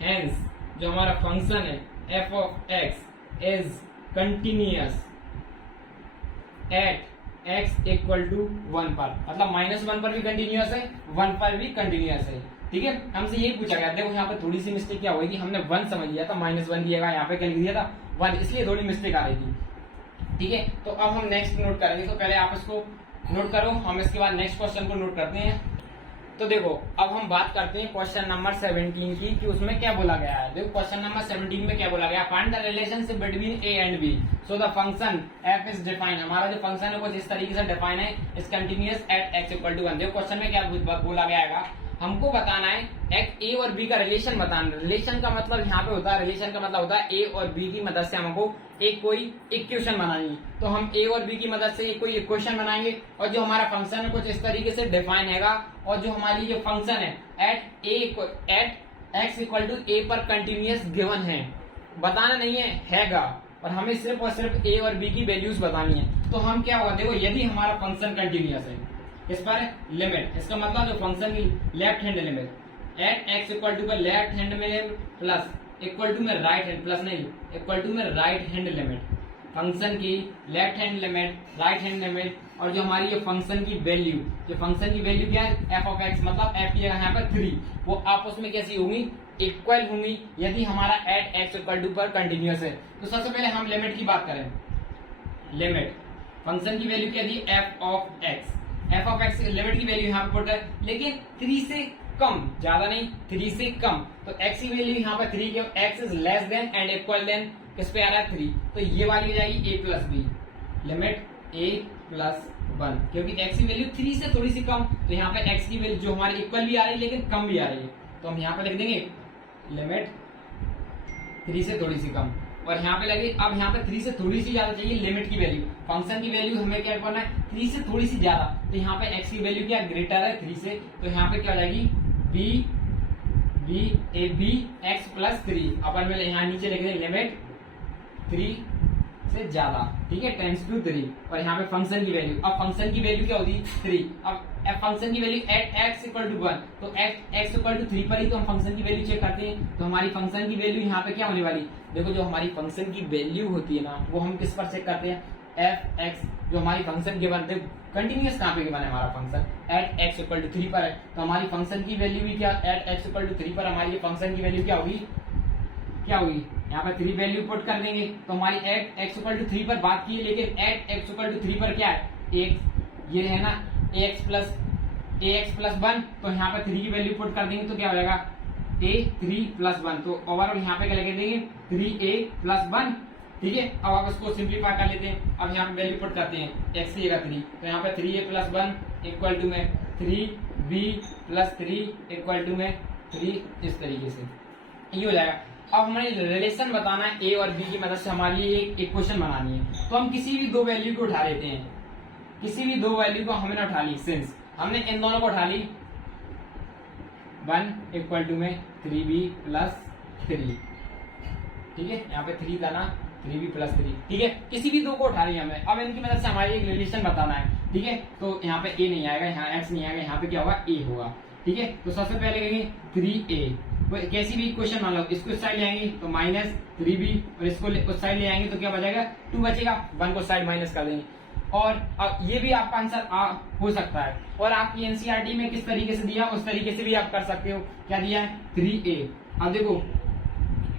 hence जो हमारा फंक्शन है f of x is continuous at x equal to 1 पर, मतलब -1 पर भी कंटिन्यूअस है, 1 पर भी कंटिन्यूअस है। ठीक है, हमसे यही पूछा गया। देखो यहाँ पे थोड़ी सी मिस्टेक क्या हुई थी, हमने 1 समझ लिया था, -1 की जगह यहाँ पे क्या लिख दिया था 1, इसलिए थोड़ी मिस्टेक आ रही थी। ठीक है, तो अब हम नेक्स्ट नोट करेंगे, तो पहले आप इसको नोट करो, हम इसके बाद नेक्स्ट क्वेश्चन को नोट करते हैं। तो देखो अब हम बात करते हैं क्वेश्चन नंबर 17 की, कि उसमें क्या बोला गया है। देखो क्वेश्चन नंबर 17 में क्या बोला गया, find the relationship between a and b so the function f is defined. हमारा जो फंक्शन है वो जिस तरीके से डिफाइन है, is continuous at x equal to 1। देखो क्वेश्चन में क्या बोला गया है, हमको बताना है एक a और b का रिलेशन बताना। रिलेशन का मतलब यहाँ पे होता है, रिलेशन का मतलब होता है a और b की मदद से हमको एक कोई इक्वेशन बनानी। तो हम a और b की मदद से कोई इक्वेशन बनाएंगे, और जो हमारा फंक्शन है कुछ इस तरीके से डिफाइन हैगा, और जो हमारी जो फंक्शन है at x equal to a पर कंटिन्यूअस गिवन है, बताना नहीं हैगा, और हमें सिर्फ और सिर्फ a और b की वैल्यूज बतानी है। तो हम क्या होगा, देखो यदि हमारा फंक्शन कंटिन्यूअस है, इस पर लिमिट, इसका मतलब जो फंक्शन की left hand limit at x equal to पर लेफ्ट हैंड में प्लस इक्वल टू में राइट हैंड, प्लस नहीं इक्वल टू में राइट हैंड लिमिट, फंक्शन की left hand limit, right hand limit, और जो हमारी ये फंक्शन की वैल्यू, जो फंक्शन की वैल्यू क्या है f ऑफ x, मतलब f की जगह यहाँ पर 3, वो आपस में कैसी होंगी, इक्वल होंगी, यदि हमारा एट x इक्वल टू पर कंटिन्यूअस है। तो सबसे पहले हम लिमिट की बात करें, लिमिट फंक्शन की वैल्यू क्या दी, f ऑफ x लिमिट की वैल्यू यहाँ पे पुट कर, लेकिन 3 से कम, ज्यादा नहीं, 3 से कम, तो x की वैल्यू यहाँ पर 3 के, x is less than and equal then किस पे आ रहा है 3, तो ये वाली हो जाएगी a plus B, limit a plus 1, क्योंकि x की वैल्यू 3 से थोड़ी सी कम, तो यहाँ पे x की वैल्यू जो हमारी इक्वल भी आ रही है लेकिन कम भी आ रही है, तो हम यहाँ पे लिख देंगे लिमिट 3 से थोड़ी सी कम, और यहाँ पे लगे, अब यहाँ पे 3 से थोड़ी सी ज्यादा चाहिए लिमिट की वैल्यू, फंक्शन की वैल्यू हमें क्या करना है 3 से थोड़ी सी ज्यादा, तो यहाँ पे x की वैल्यू क्या ग्रेटर है 3 से, तो यहाँ पे क्या हो जाएगी b x प्लस 3, अपन में यहाँ नीचे लिख दें लिमिट 3 से ज्यादा, ठीक है, टेंड्स टू 3, और यहाँ पे फंक्शन की वैल्यू, अब फंक्शन की वैल्यू क्या होती है 3, अब फंक्शन की value at x equal to 1, तो x इक्वल टू 3 पर ही तो हम फंक्शन की वैल्यू चेक करते हैं, तो हमारी फंक्शन की वैल्यू यहाँ पे क्या होने वाली, देखो जो हमारी फंक्शन की वैल्यू होती है ना, वो हम किस पर चेक करते हैं, एफ एक्स, जो हमारी फंक्शन गिवन थे, कंटिन्यूअस कहाँ पे गिवन है हमारा function at x equal to 3 पर है, तो हमारी फंक्शन की वैल्यू भी क्या एट एक्स इक्वल टू 3 पर हमारी फंक्शन की वैल्यू क्या होगी, यहाँ पर 3 वैल्यू पुट कर देंगे, तो हमारी एट एक्स इक्वल टू 3 पर बात की है, लेकिन एट एक्स इक्वल टू 3 पर क्या है, एक ये है ना ए एक्स प्लस 1, तो यहाँ पर 3 की वैल्यू पुट कर देंगे तो क्या हो जाएगा 3a+1, तो ओवरऑल यहाँ पे क्या लिख देंगे 3a+1। ठीक है, अब आप इसको सिंप्लीफाई कर लेते हैं। अब यहाँ पे वैल्यू पुट करते हैं, x की जगह 3, तो यहाँ पे 3a+1 इक्वल टू में 3b+3 इक्वल टू में 3, इस तरीके से ये हो जाएगा। अब हमें रिलेशन बताना है ए और बी की मदद से, हमारी एक इक्वेशन बनानी है। तो हम किसी भी दो वैल्यू को उठा लेते हैं, किसी भी दो वैल्यू को हमने उठा ली, सिंस हमने इन दोनों को उठा ली 1 इक्वल टू में 3b+3। ठीक है, यहाँ पे 3 था ना, 3b+3। ठीक है, किसी भी दो को उठा लिया हमें। अब इनकी मदद से हमारी एक रिलेशन बताना है। ठीक है, तो यहाँ पे ए नहीं आएगा, यहाँ x नहीं आएगा, यहाँ पे क्या होगा ए होगा। ठीक है, तो सबसे पहले कहेंगे 3a, कैसी भी इक्वेशन मान लो, इसको इस साइड ले आएंगे तो -3b, और इसको उस साइड ले आएंगे तो क्या बचेगा 2 बचेगा, 1 को साइड माइनस कर देंगे। और ये भी आपका आंसर हो सकता है। और आपकी एनसीईआरटी में किस तरीके से दिया उस तरीके से भी आप कर सकते हो। क्या दिया है 3a, अब देखो,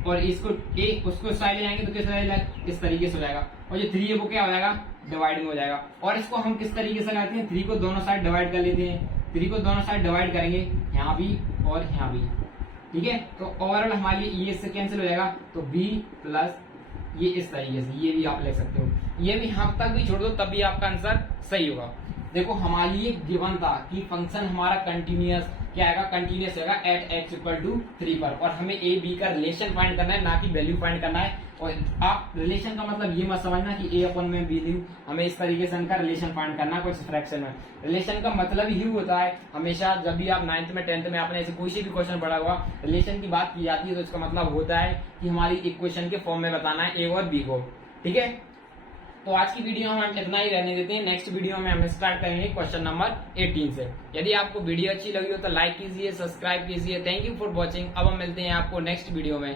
और इसको a उसको साइड ले आएंगे तो किस तरह इस तरीके से हो जाएगा, और ये 3a वो क्या हो जाएगा डिवाइड में हो जाएगा। और इसको हम किस तरीके से करते हैं, 3 को दोनों साइड डिवाइड कर लेते हैं, 3 को दोनों साइड डिवाइड करेंगे, यहाँ भी और यहाँ भी। ठीक है, तो ओवरऑल हमारे लिए ये इससे कैंसिल हो जाएगा, तो b प्लस ये इस तरीके से, ये भी आप लिख सकते हो, ये भी हम तक भी छोड़ दो तब भी आपका आंसर सही होगा। देखो हमारे लिए गिवन था कि फंक्शन हमारा कंटिन्यूअस क्या आएगा, कंटिन्यूअस होगा एट x = 3 पर, और हमें a b का रिलेशन फाइंड करना है, ना कि वैल्यू फाइंड करना है। और आप रिलेशन का मतलब ये मत समझना कि a/b, हमें इस तरीके से इनका रिलेशन फाइंड करना है कुछ फ्रैक्शन में। रिलेशन का मतलब ही होता है हमेशा, जब भी आप 9th में 10th में आपने ऐसे कोई से भी क्वेश्चन पढ़ा हुआ, रिलेशन की बात की जाती है तो इसका मतलब होता है कि हमारी इक्वेशन के फॉर्म में बताना है a और b को। ठीक है, तो आज की वीडियो में हम इतना ही रहने देते हैं। नेक्स्ट वीडियो में हम स्टार्ट करेंगे क्वेश्चन नंबर 18 से। यदि आपको वीडियो अच्छी लगी हो तो लाइक कीजिए, सब्सक्राइब कीजिए। Thank you for watching. अब हम मिलते हैं आपको नेक्स्ट वीडियो में।